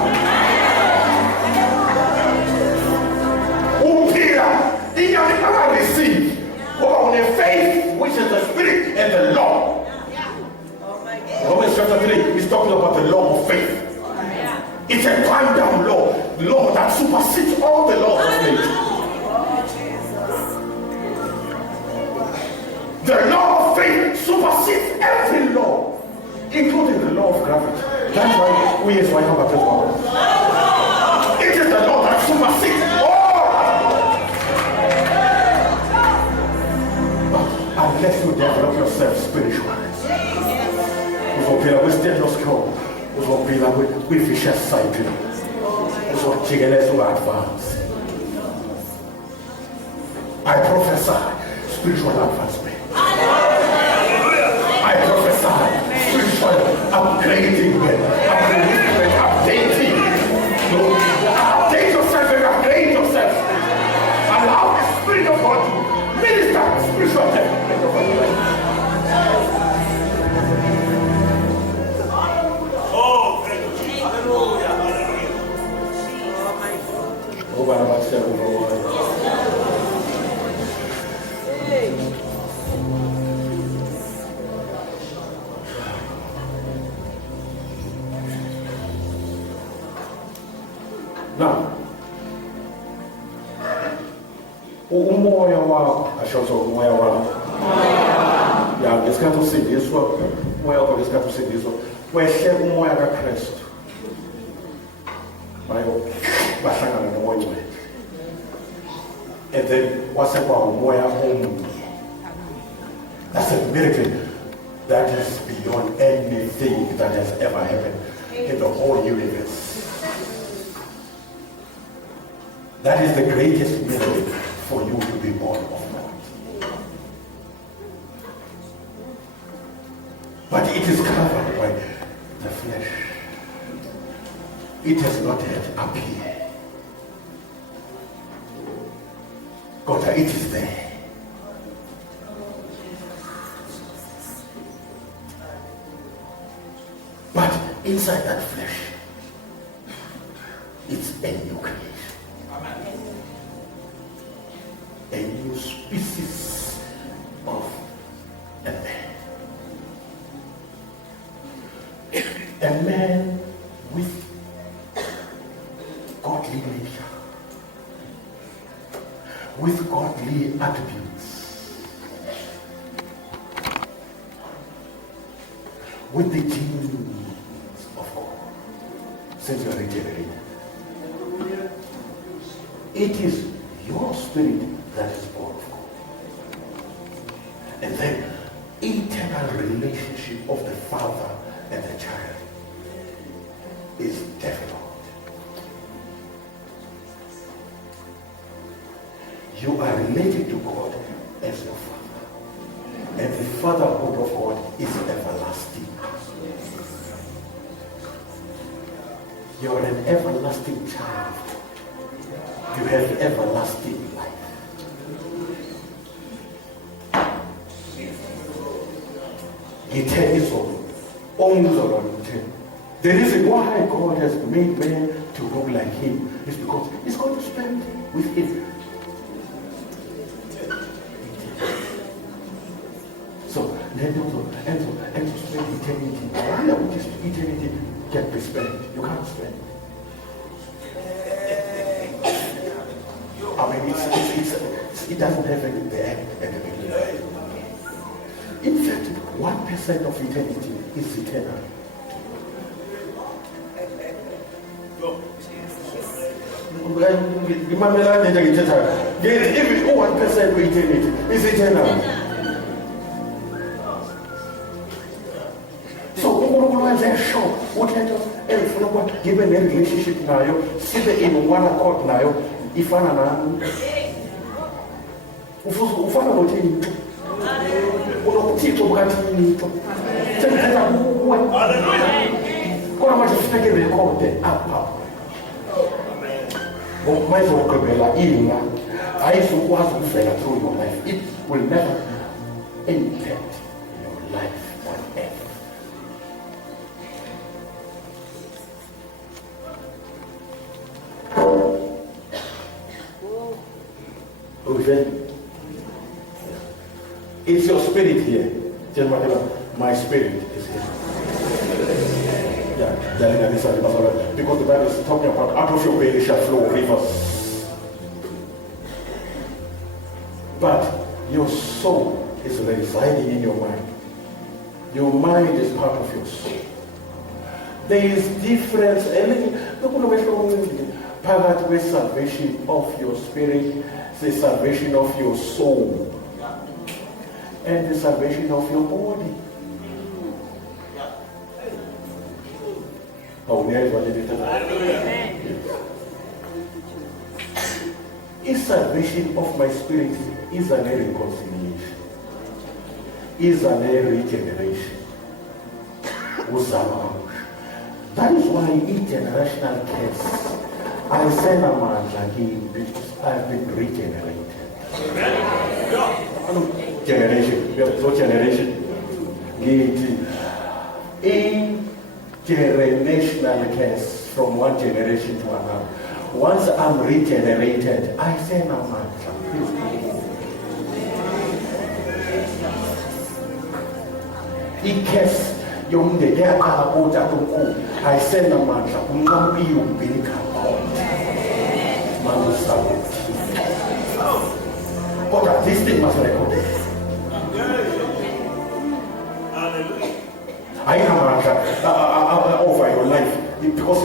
Uphila inyama receive ngoba une faith which is the spirit and the law. Romans chapter 3 is talking about the law of faith. It's a calm down law that supersedes all the laws of nature. The law of faith supersedes every law, including the law of gravity. That's why we as white have a power. It is the law that supersedes all. But unless you develop yourself spiritually, you will be with status quo, you will be with vicious cycle, you will advance. I prophesy spiritual advancement. I prophesy spiritual upgrading, Now, umoya wakho asho umoya wakho ya ngesikhathi usindiswa umoya wakho ngesikhathi usindiswa wehle umoya kaKristu bayo bahlangana nomoya and then wasekwa umoya omnye. That's a miracle that is beyond anything that has ever happened in the whole universe. That is the greatest miracle for you to be born of God. But it is covered by the flesh. It has not yet appeared. God, it is there. But inside that flesh, it's a new creation. A new species of a man. A man with godly nature, with godly attributes, with the genes of God, since you are regenerated. It is your spirit that is born of God. And then eternal relationship of the father and the child is developed. You are related to God as your father. And the fatherhood of God is everlasting. You are an everlasting child. You have everlasting life. The reason why God has made man to look like him is because he's going to spend with him. So, and to spend eternity. Why would eternity can be spent? You can't spend. I mean, it doesn't have any there and the beginning. In fact, 1% of eternity is eternal. Even 1% of eternity is eternal. So, given a relationship now, sit in one accord now, if I'm through your life. It will never impact your life on earth. Okay? Is your spirit here? My spirit is here. Because the Bible is talking about out of your belly shall flow rivers. But your soul is residing in your mind. Your mind is part of your soul. There is difference. Part with salvation of your spirit, the salvation of your soul, and the salvation of your body. Is salvation of my spirit is an reconciliation, is an regeneration. That is why international case I send a man like him because I've been regenerated. Generation, what generation? Intergenerational case from one generation to another. Once I'm regenerated, I say no man. Ikes yomde ya akabuja tuku. I say no man. But this thing must record it. I am over your life because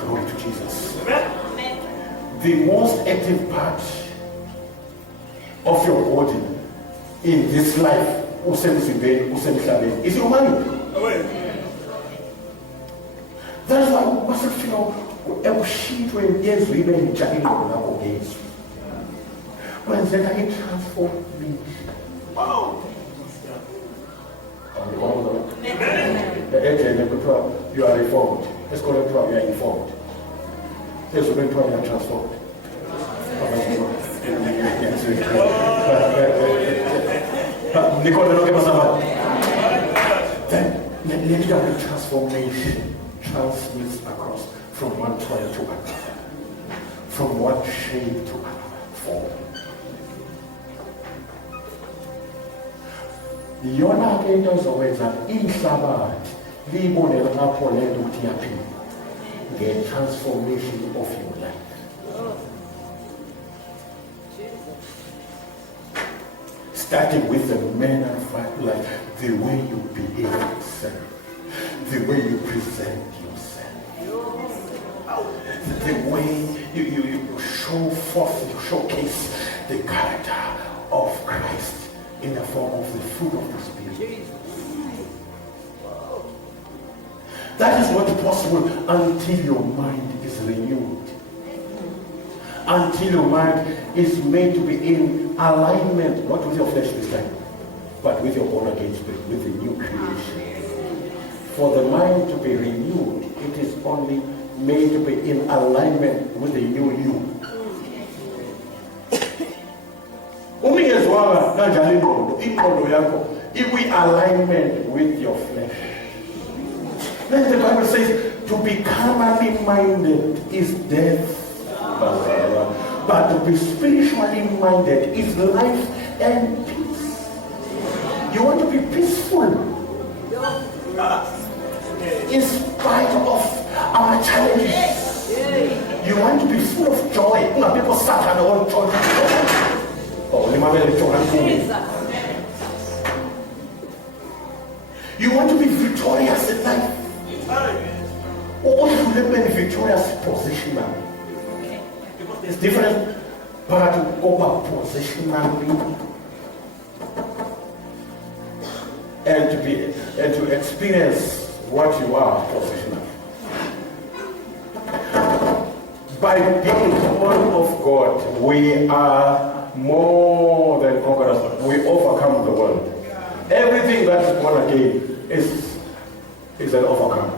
glory to Jesus. Amen. The most active part of your body in this life is your mind. That's why we must feel when yes, we may be chatting about games. When then I transform me. Wow. You are reformed. Let's call it you are informed. Let's go into you are transformed. Then let the transformation transmits across from one trial to another, from one shape to another form. Yona ke into zowenza inhlabathi libonela lapho lento ukuthi yaphila nge-transformation of your life. Starting with the manner of life, the way you behave yourself, the way you present yourself, the way you show forth, you showcase the character of Christ in the form of the fruit of the Spirit. That is not possible until your mind is renewed. Until your mind is made to be in alignment, not with your flesh this time, but with your born again spirit, with the new creation. For the mind to be renewed, it is only made to be in alignment with the new you. If we alignment with your flesh. Then the Bible says, to be carnally minded is death. But to be spiritually minded is life and peace. You want to be peaceful in spite of our challenges. You want to be full of joy. People sat and all joy. You want to be victorious in life. Or you remain victorious positionally. Because there's difference but to go back positionally and to experience what you are positionally. By being born of God, we are more than conquerors. We overcome the world. Everything that is born again is an overcome.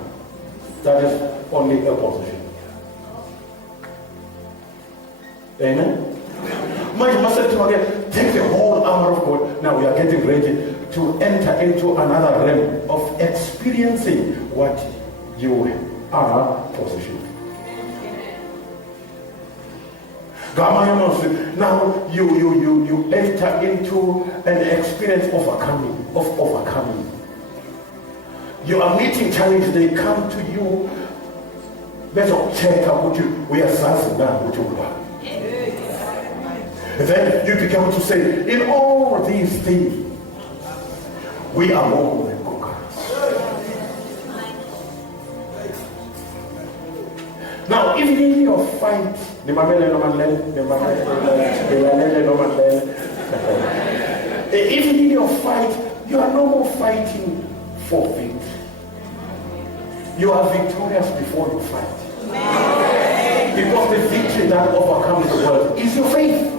That is only a position. Amen? Much must say to again, take the whole armor of God. Now we are getting ready to enter into another realm of experiencing what you are positioned. Now you enter into an experience of overcoming. You are meeting challenges, they come to you. We are then you become to say, in all these things, we are more than conquerors. Now, if in your fight, if in your fight, you are no more fighting for victory. You are victorious before you fight. Because the victory that overcomes the world is your faith.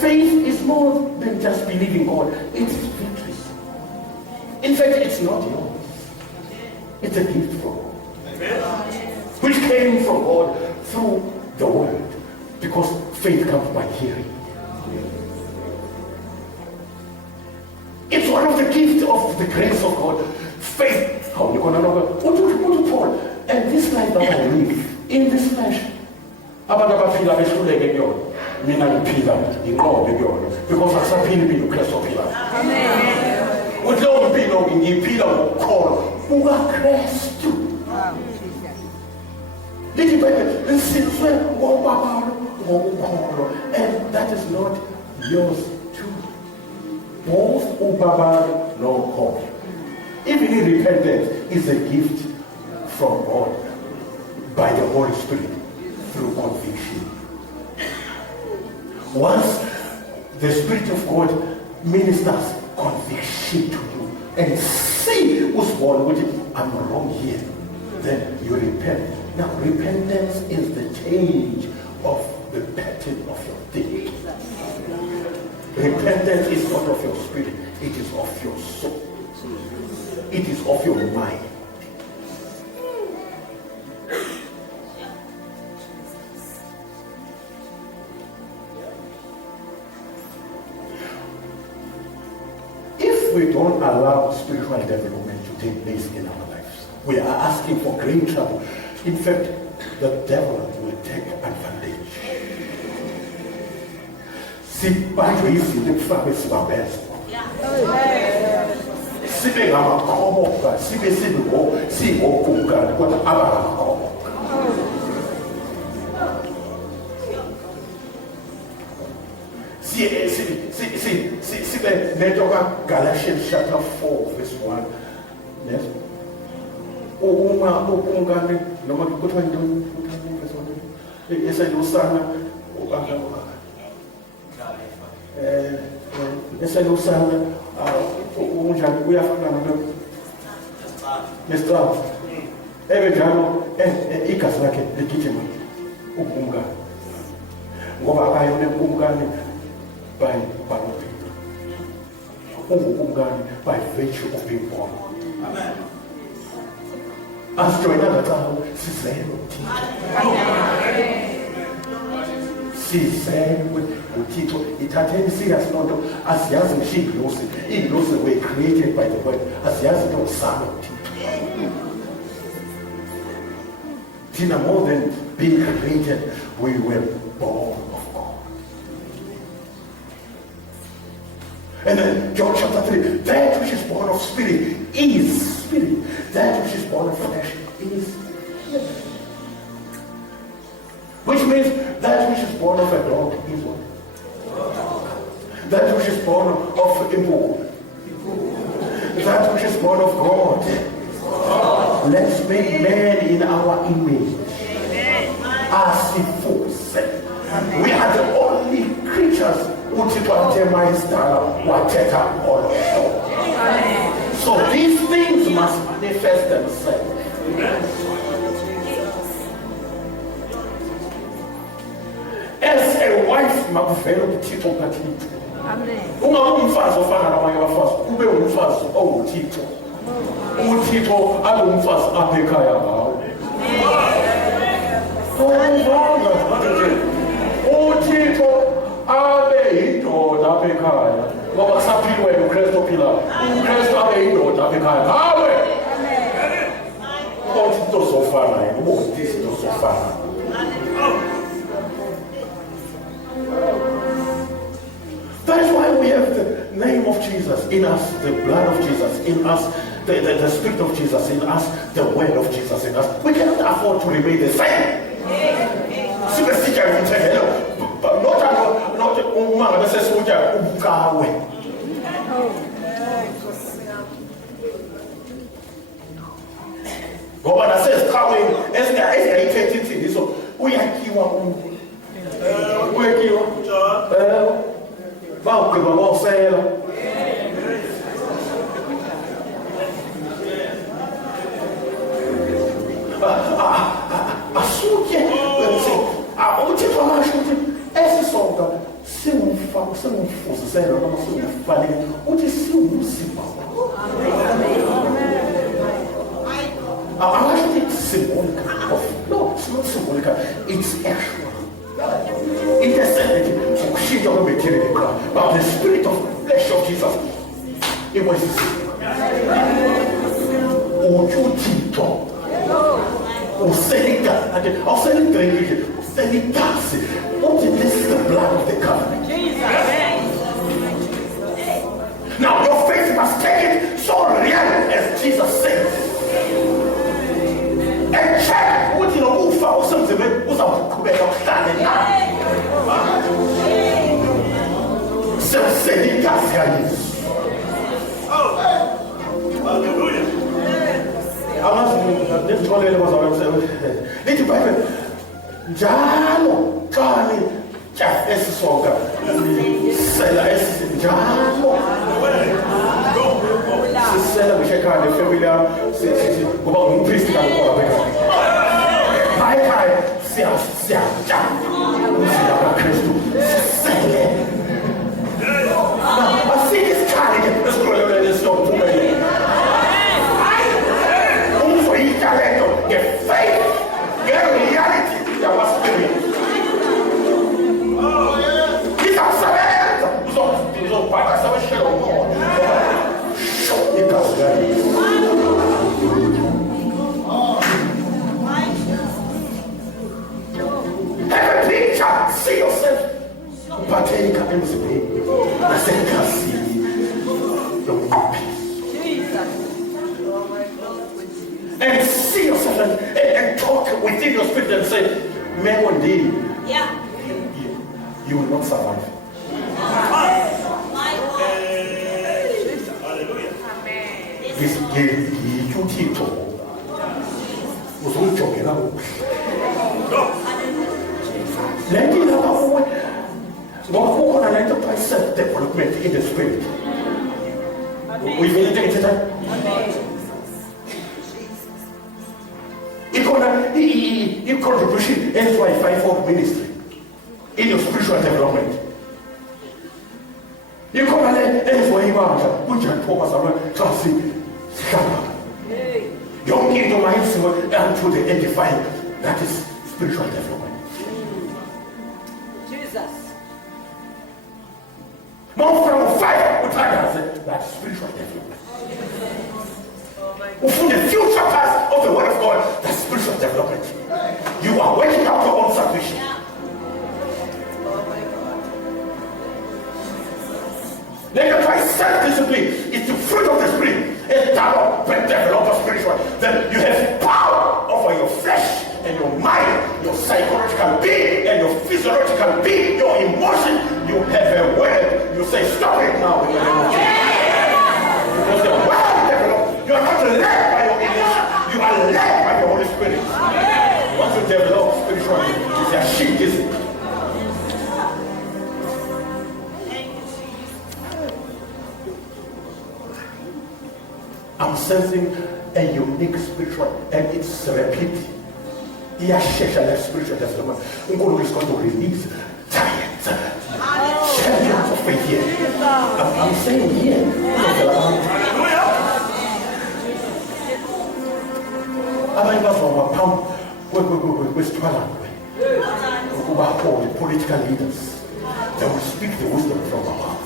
Faith is more than just believing God. It is victory. In fact, it's not yours. It's a gift from God. Which came from God through the word. Because faith comes by hearing. It's one of the gifts of the grace of God. Faith. How you gonna know? What to Paul? And this life that I live in this flesh. Because I said be the Christ of pillar. Amen. With all the pillar, we call who are Christ too. And that is not yours too. Both ubaba no call. Even repentance is a gift from God by the Holy Spirit through conviction. Once the Spirit of God ministers conviction to you and see who's born with it, I'm wrong here, then you repent. Now, repentance is the change of the pattern of your thinking. Repentance is not of your spirit, it is of your soul. It is of your mind. If we don't allow spiritual development to take place in our lives, we are asking for great trouble. In fact, the devil will take advantage. Sibanjwe izinto ekufakwe sibabeza. Sibe ngamakhoboka, sibe singokuka kodwa abangamakhoboka. Sibe nento kaGalatians chapter 4 verse 1. Yes. Uma ukungane noma kuthiwa into verse 1. Eselusana eselusana unjani uyafana nesicaba ebenjalo igazi lakhe ligijima ukungane ngoba akayona ukungane by ungukungane by virtue of being born. Amen. Asijoyinanga cawo sizele sizele uThixo. Ithatheni serious lonto, asiyazi ngisho iingilosi. Iingilosi were created by the word. Asiyazi into usana uThixo. Thina more than being created, we were born of God. And then John chapter 3, that which is born of spirit is spirit. That which is born of flesh is flesh. Which means that which is born of a dog is what? That which is born of a bull. That which is born of God. Let's make man in our image. As if we are the only creatures who so these things must manifest themselves. As a wife, makuvela uThixo kaThixo. Amen. Ungumfazi ofana nabanye abafazi, ube umfazi owuThixo. uThixo abe umfazi apha ekhaya ngawo. uThixo abe yindoda apha ekhaya. Ngoba kusaphilwe uKristu ophilayo. uKristu abe yindoda apha ekhaya ngawe. Amen. Into zofana yena, ubuthi izinto zofana. That's why we have the name of Jesus in us, the blood of Jesus in us, the Spirit of Jesus in us, the word of Jesus in us. We cannot afford to remain the same. God says, so we are symbolic of, no, it's not symbolic, it's actual. It is but the spirit of flesh of Jesus, it was this is the blood of the covenant. Now your faith must take it so real as Jesus says. And check what you know usemzimbeni uzawuqhubeka uhlale naye. Sekusele igazi kaYesu. Hallelujah. Amazi nitholele bazawusebenza. Lithi Bible njalo xa nitya esisonka sela njalo. Sisela ngisho ekhaya nefamily yami ngoba ngumpristi kaNkulunkulu apha. Hayi ekhaya siyatya umzimba kaKristu sisele. Asikho isikhali ke esikhulelweni esiyokuphumelela. Umzoyitya le nto nge-faith, nge-reality yamaspirit. Izawusebenza uzobhatha sebeshela umoya. Igazi kaYesu. Have a picture, see yourself uparteka emzimbeni nasegazini lokuphila. And see yourself and talk within your spirit and say, man, one day you will not survive. This you teach development in the spirit. We will take it. Your contribution is why fight for ministry in your spiritual development. You come and why you are which I focus on classic. Young into minds and to the edifying. That is spiritual development. Jesus. More from fire with others. That's spiritual development. From the future path of the word of God, that's spiritual development. You are working out your own salvation. Then you try self-discipline. It's the fruit of the spirit. It's develop spiritual. Then you have power over your flesh and your mind, your psychological being and your physiological being, your emotion. You have a word. You say, stop it now. Because the word develops. You are not led by your emotion. You are led by the Holy Spirit. Once you develop spiritually, it's a sheep, isn't it? I'm sensing a unique spiritual, and it's repeat. Spiritual development. God is going to release giants, champions of faith here. I'm saying here. Political leaders, they will speak the wisdom from above.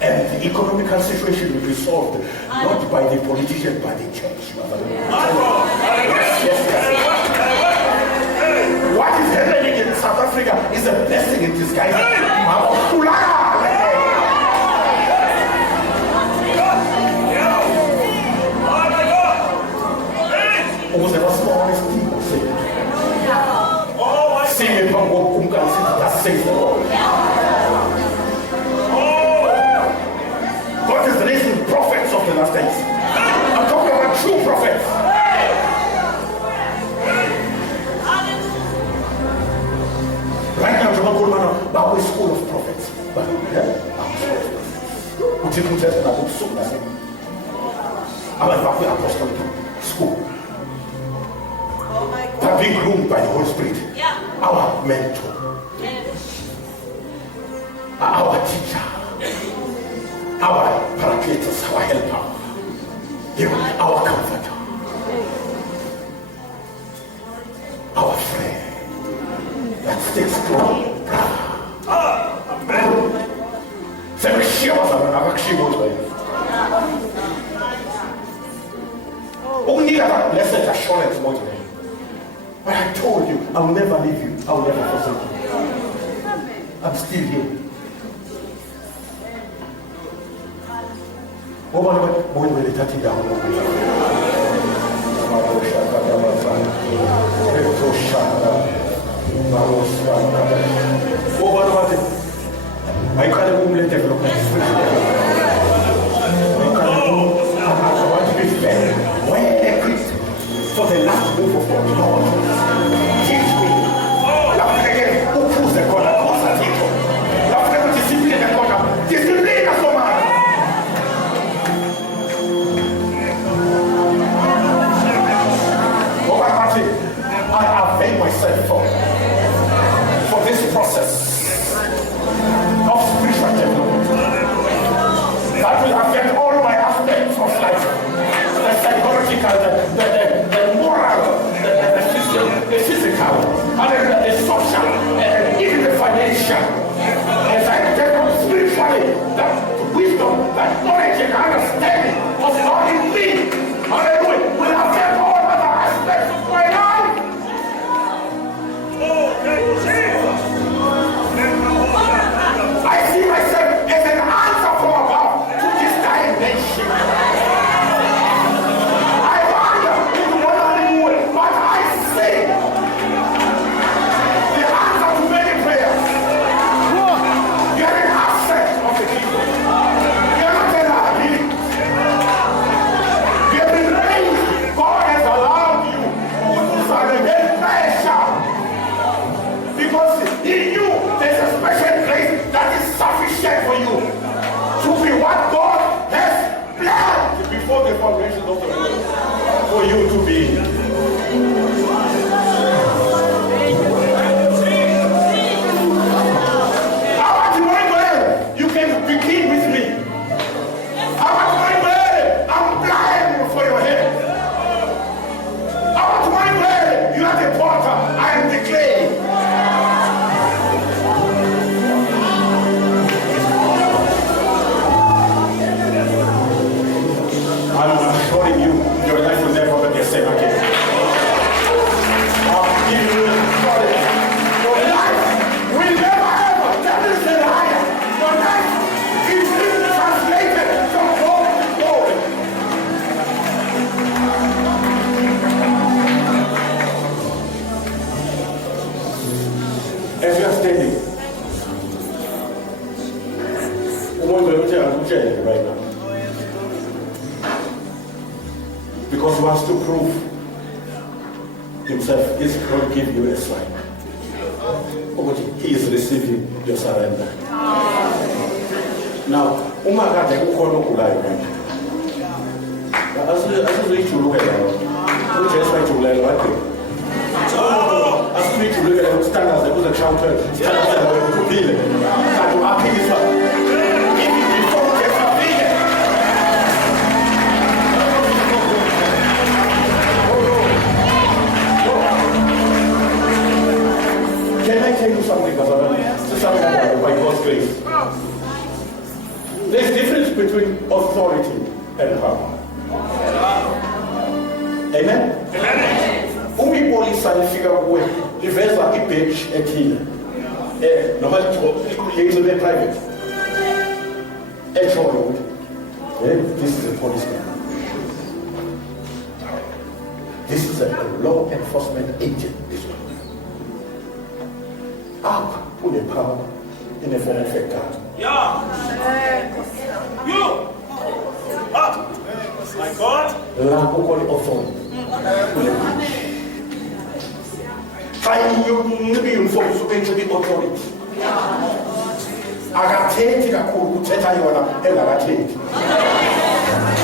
And the economical situation will be solved not by the politician, by the church. Yes. What is happening in South Africa is a blessing in disguise. God is raising prophets of the last days. I'm talking about true prophets. Right now, Bible school of prophets. Our apostolic school. That being groomed by the Holy Spirit. Our mentor. Our teacher. Our paracletus, our helper. Our comforter. Our friend. That sticks close, brother. Only that blessed assurance more today. But I told you, I will never leave you. I will never forsake you. I'm still here. Oh, my God, when will it down? For the last move of God, Lord, teach me. I avail myself for this process of spiritual development that will affect all my aspects of life. The psychological, the moral, the physical, the social, even the financial. As I develop spiritually, that wisdom, that knowledge and understanding of God in me, hallelujah, will affect all other aspects of my life. I see myself as an answer from above to this dying nation. Foundation of the world for you to be. I want to know where you can begin with me. I want to know where I'm blind for your head. I want to know where you are the potter, I am the clay. I'm assuring you, your life will never be the same again. I'm giving you the assurance. Your life will never ever, that is the liar. Your life is being translated from glory to glory. As you are standing, right now. Because he wants to prove himself. He's going to give you a sign. He is receiving your surrender. Now, as you look at that, who just like to learn what they as we to look at the standards, there was a chapter, standards that were to be that you are this one. Can I tell you something, Brother? By God's grace. There's a difference between authority and power. Amen? Umipolisa lifika kuwe, liveza i-badge ethile. Noma yenziwe private. Etshoyo ukuthi, this is a policeman. This is a law enforcement agent. This one. Up put the power in the form of a card. Yeah. You. Up. My God. La call authority. Trying you for to enter the authority. Akathethi kakhulu uthetha yona engakathethi.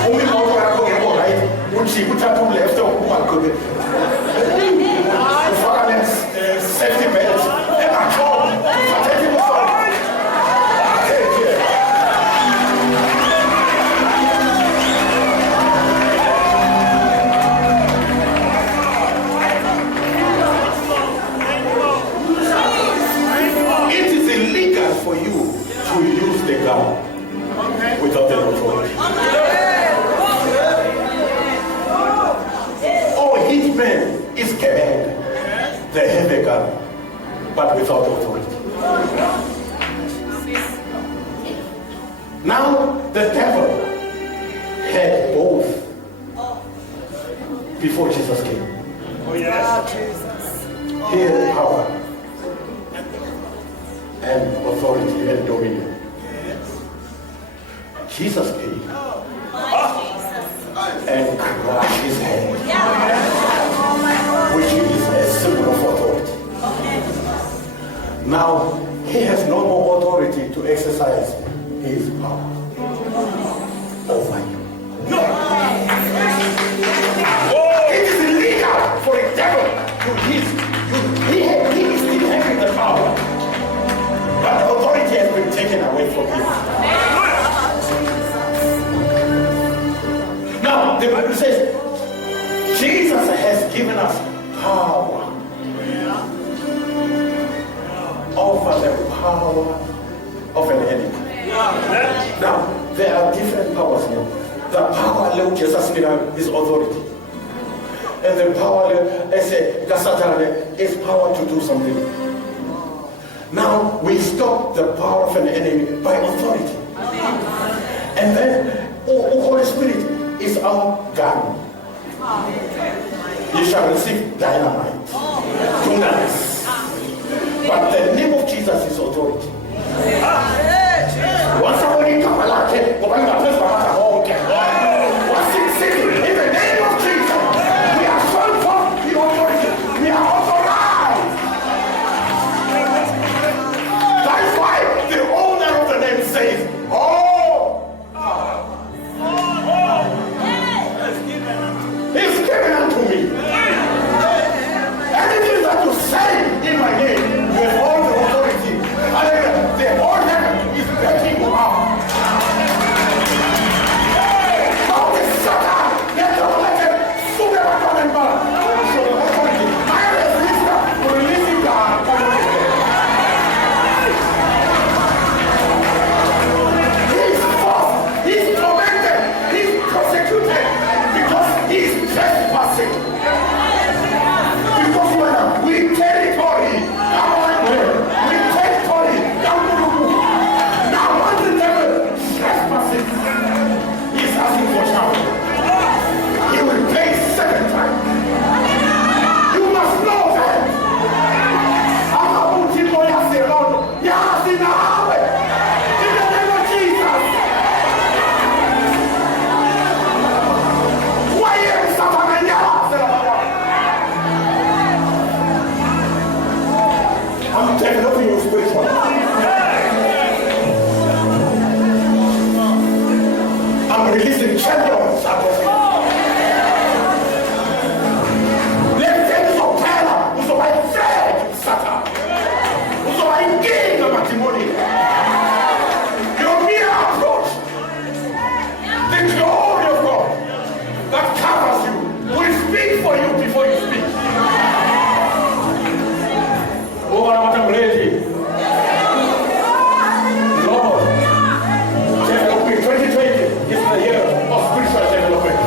Umimoto yakho ngekho right uthi uthatha uleft ungaqhubeki. Ufaka safety belt. For you to use the gun without the authority. Oh, hitman is command. They have a gun, but without authority. Now the devil had both before Jesus came. Oh, yes. He had power and authority and dominion. Jesus came and crushed his head, which is a symbol of authority. Now, he has no more authority to exercise his power over you. No! It is illegal for a devil to use. He is still having the power, but the authority has been taken away from him. Now, the Bible says, Jesus has given us power over the power of an enemy. Now, there are different powers here. The power of Jesus is authority. And the power is power to do something. Now, we stop the power of an enemy by authority. And then, Holy Spirit is our gun. You shall receive dynamite. Dunamis. But the name of Jesus is authority. Once somebody come along, in the name of Jesus, we are showing forth the authority. We are authorized. That is why the owner of the name says, it's given unto me. Anything that you say in my name, you have all the authority. The whole heaven is backing you up. Now the Satan, let the elected super and back. So the authority, I release them to releasing God. He's forced, he's tormented, he's persecuted because he's trespassing. Because we territory, we territory, now when the devil trespasses, he's asking for trouble. He will pay 7 times. You must know that. In the name of Jesus. Why am I'm developing your spiritual. I'm releasing champions. Let them so tell who's so I said Satan. Who's so I gave the matrimony. Your mere approach. The glory of God that covers you will speak for you before you speak. Oh, I'm ready. Lord, development 2020 is the year of spiritual development.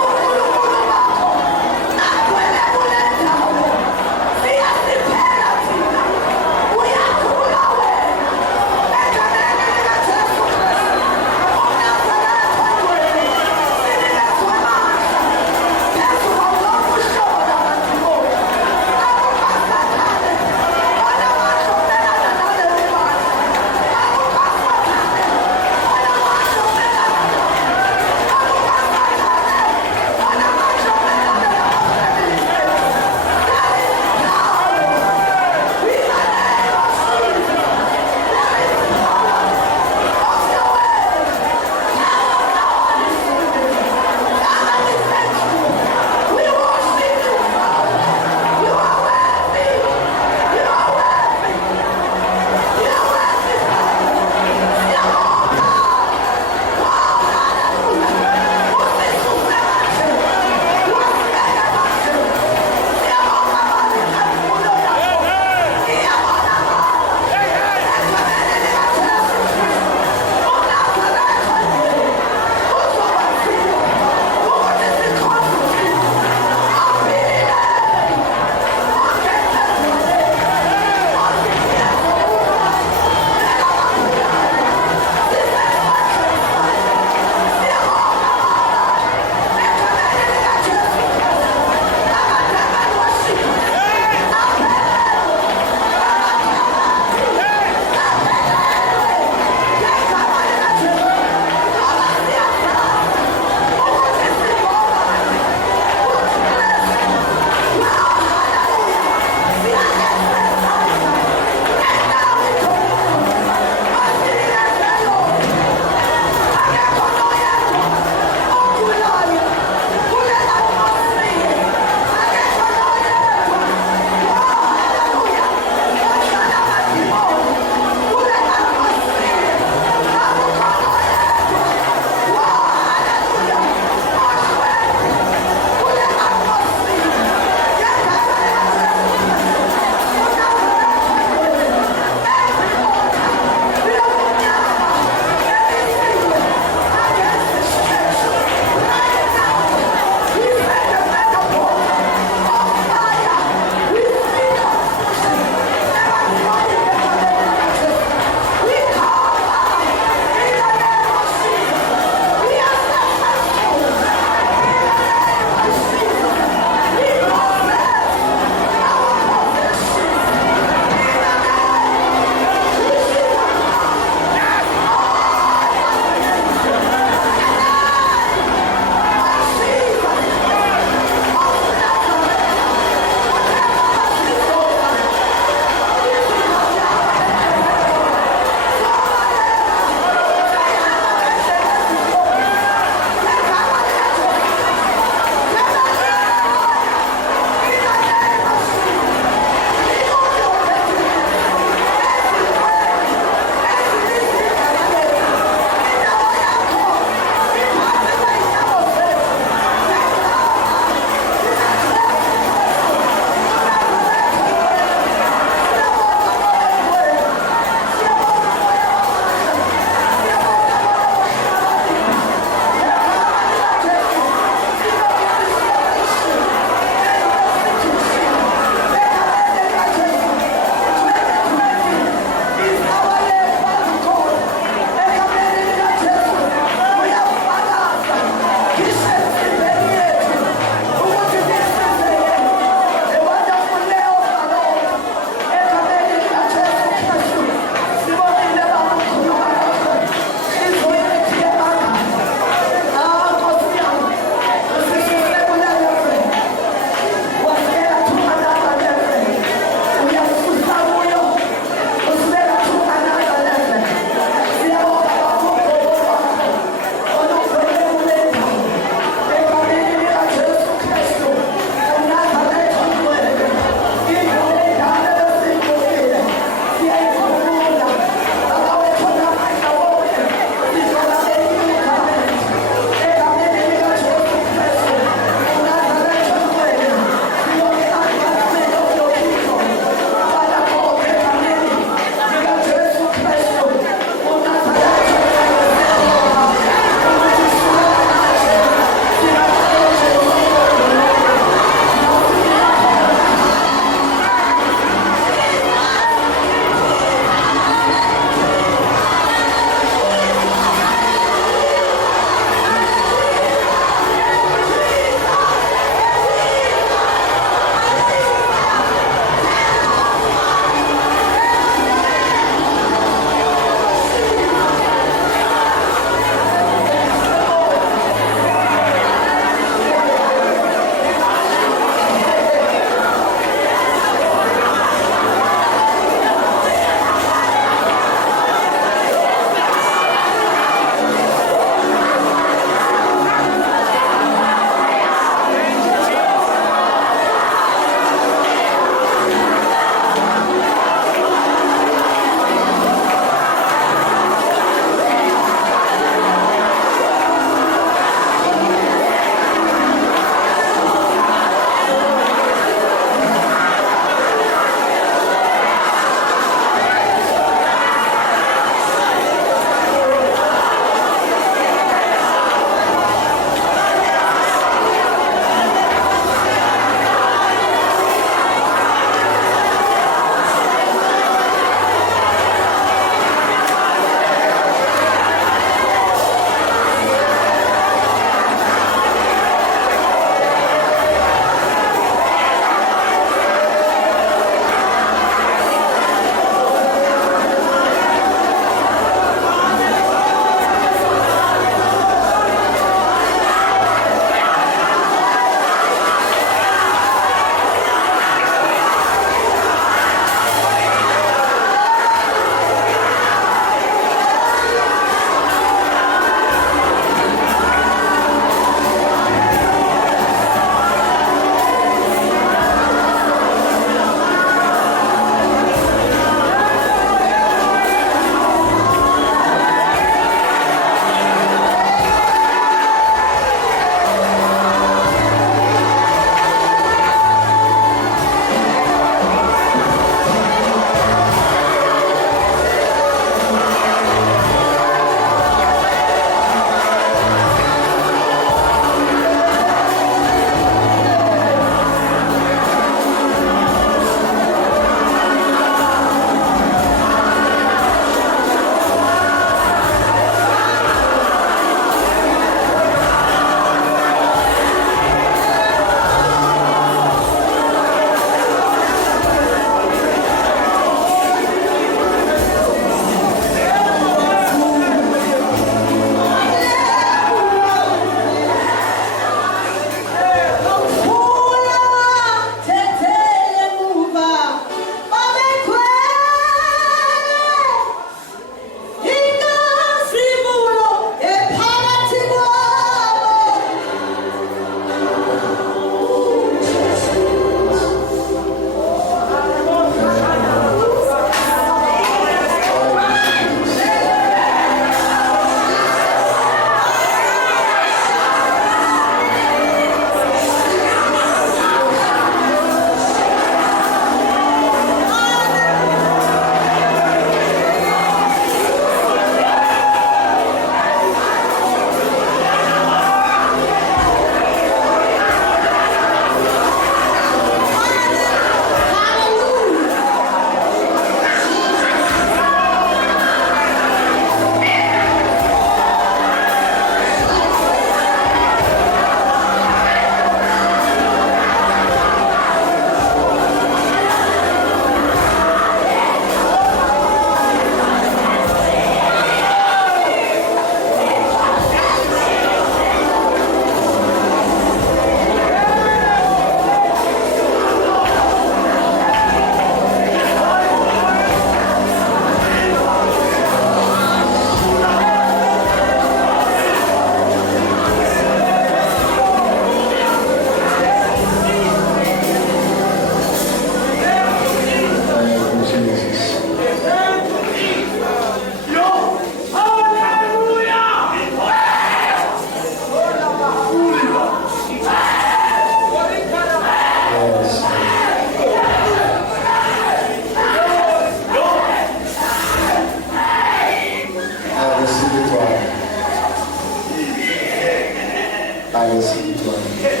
Hallelujah.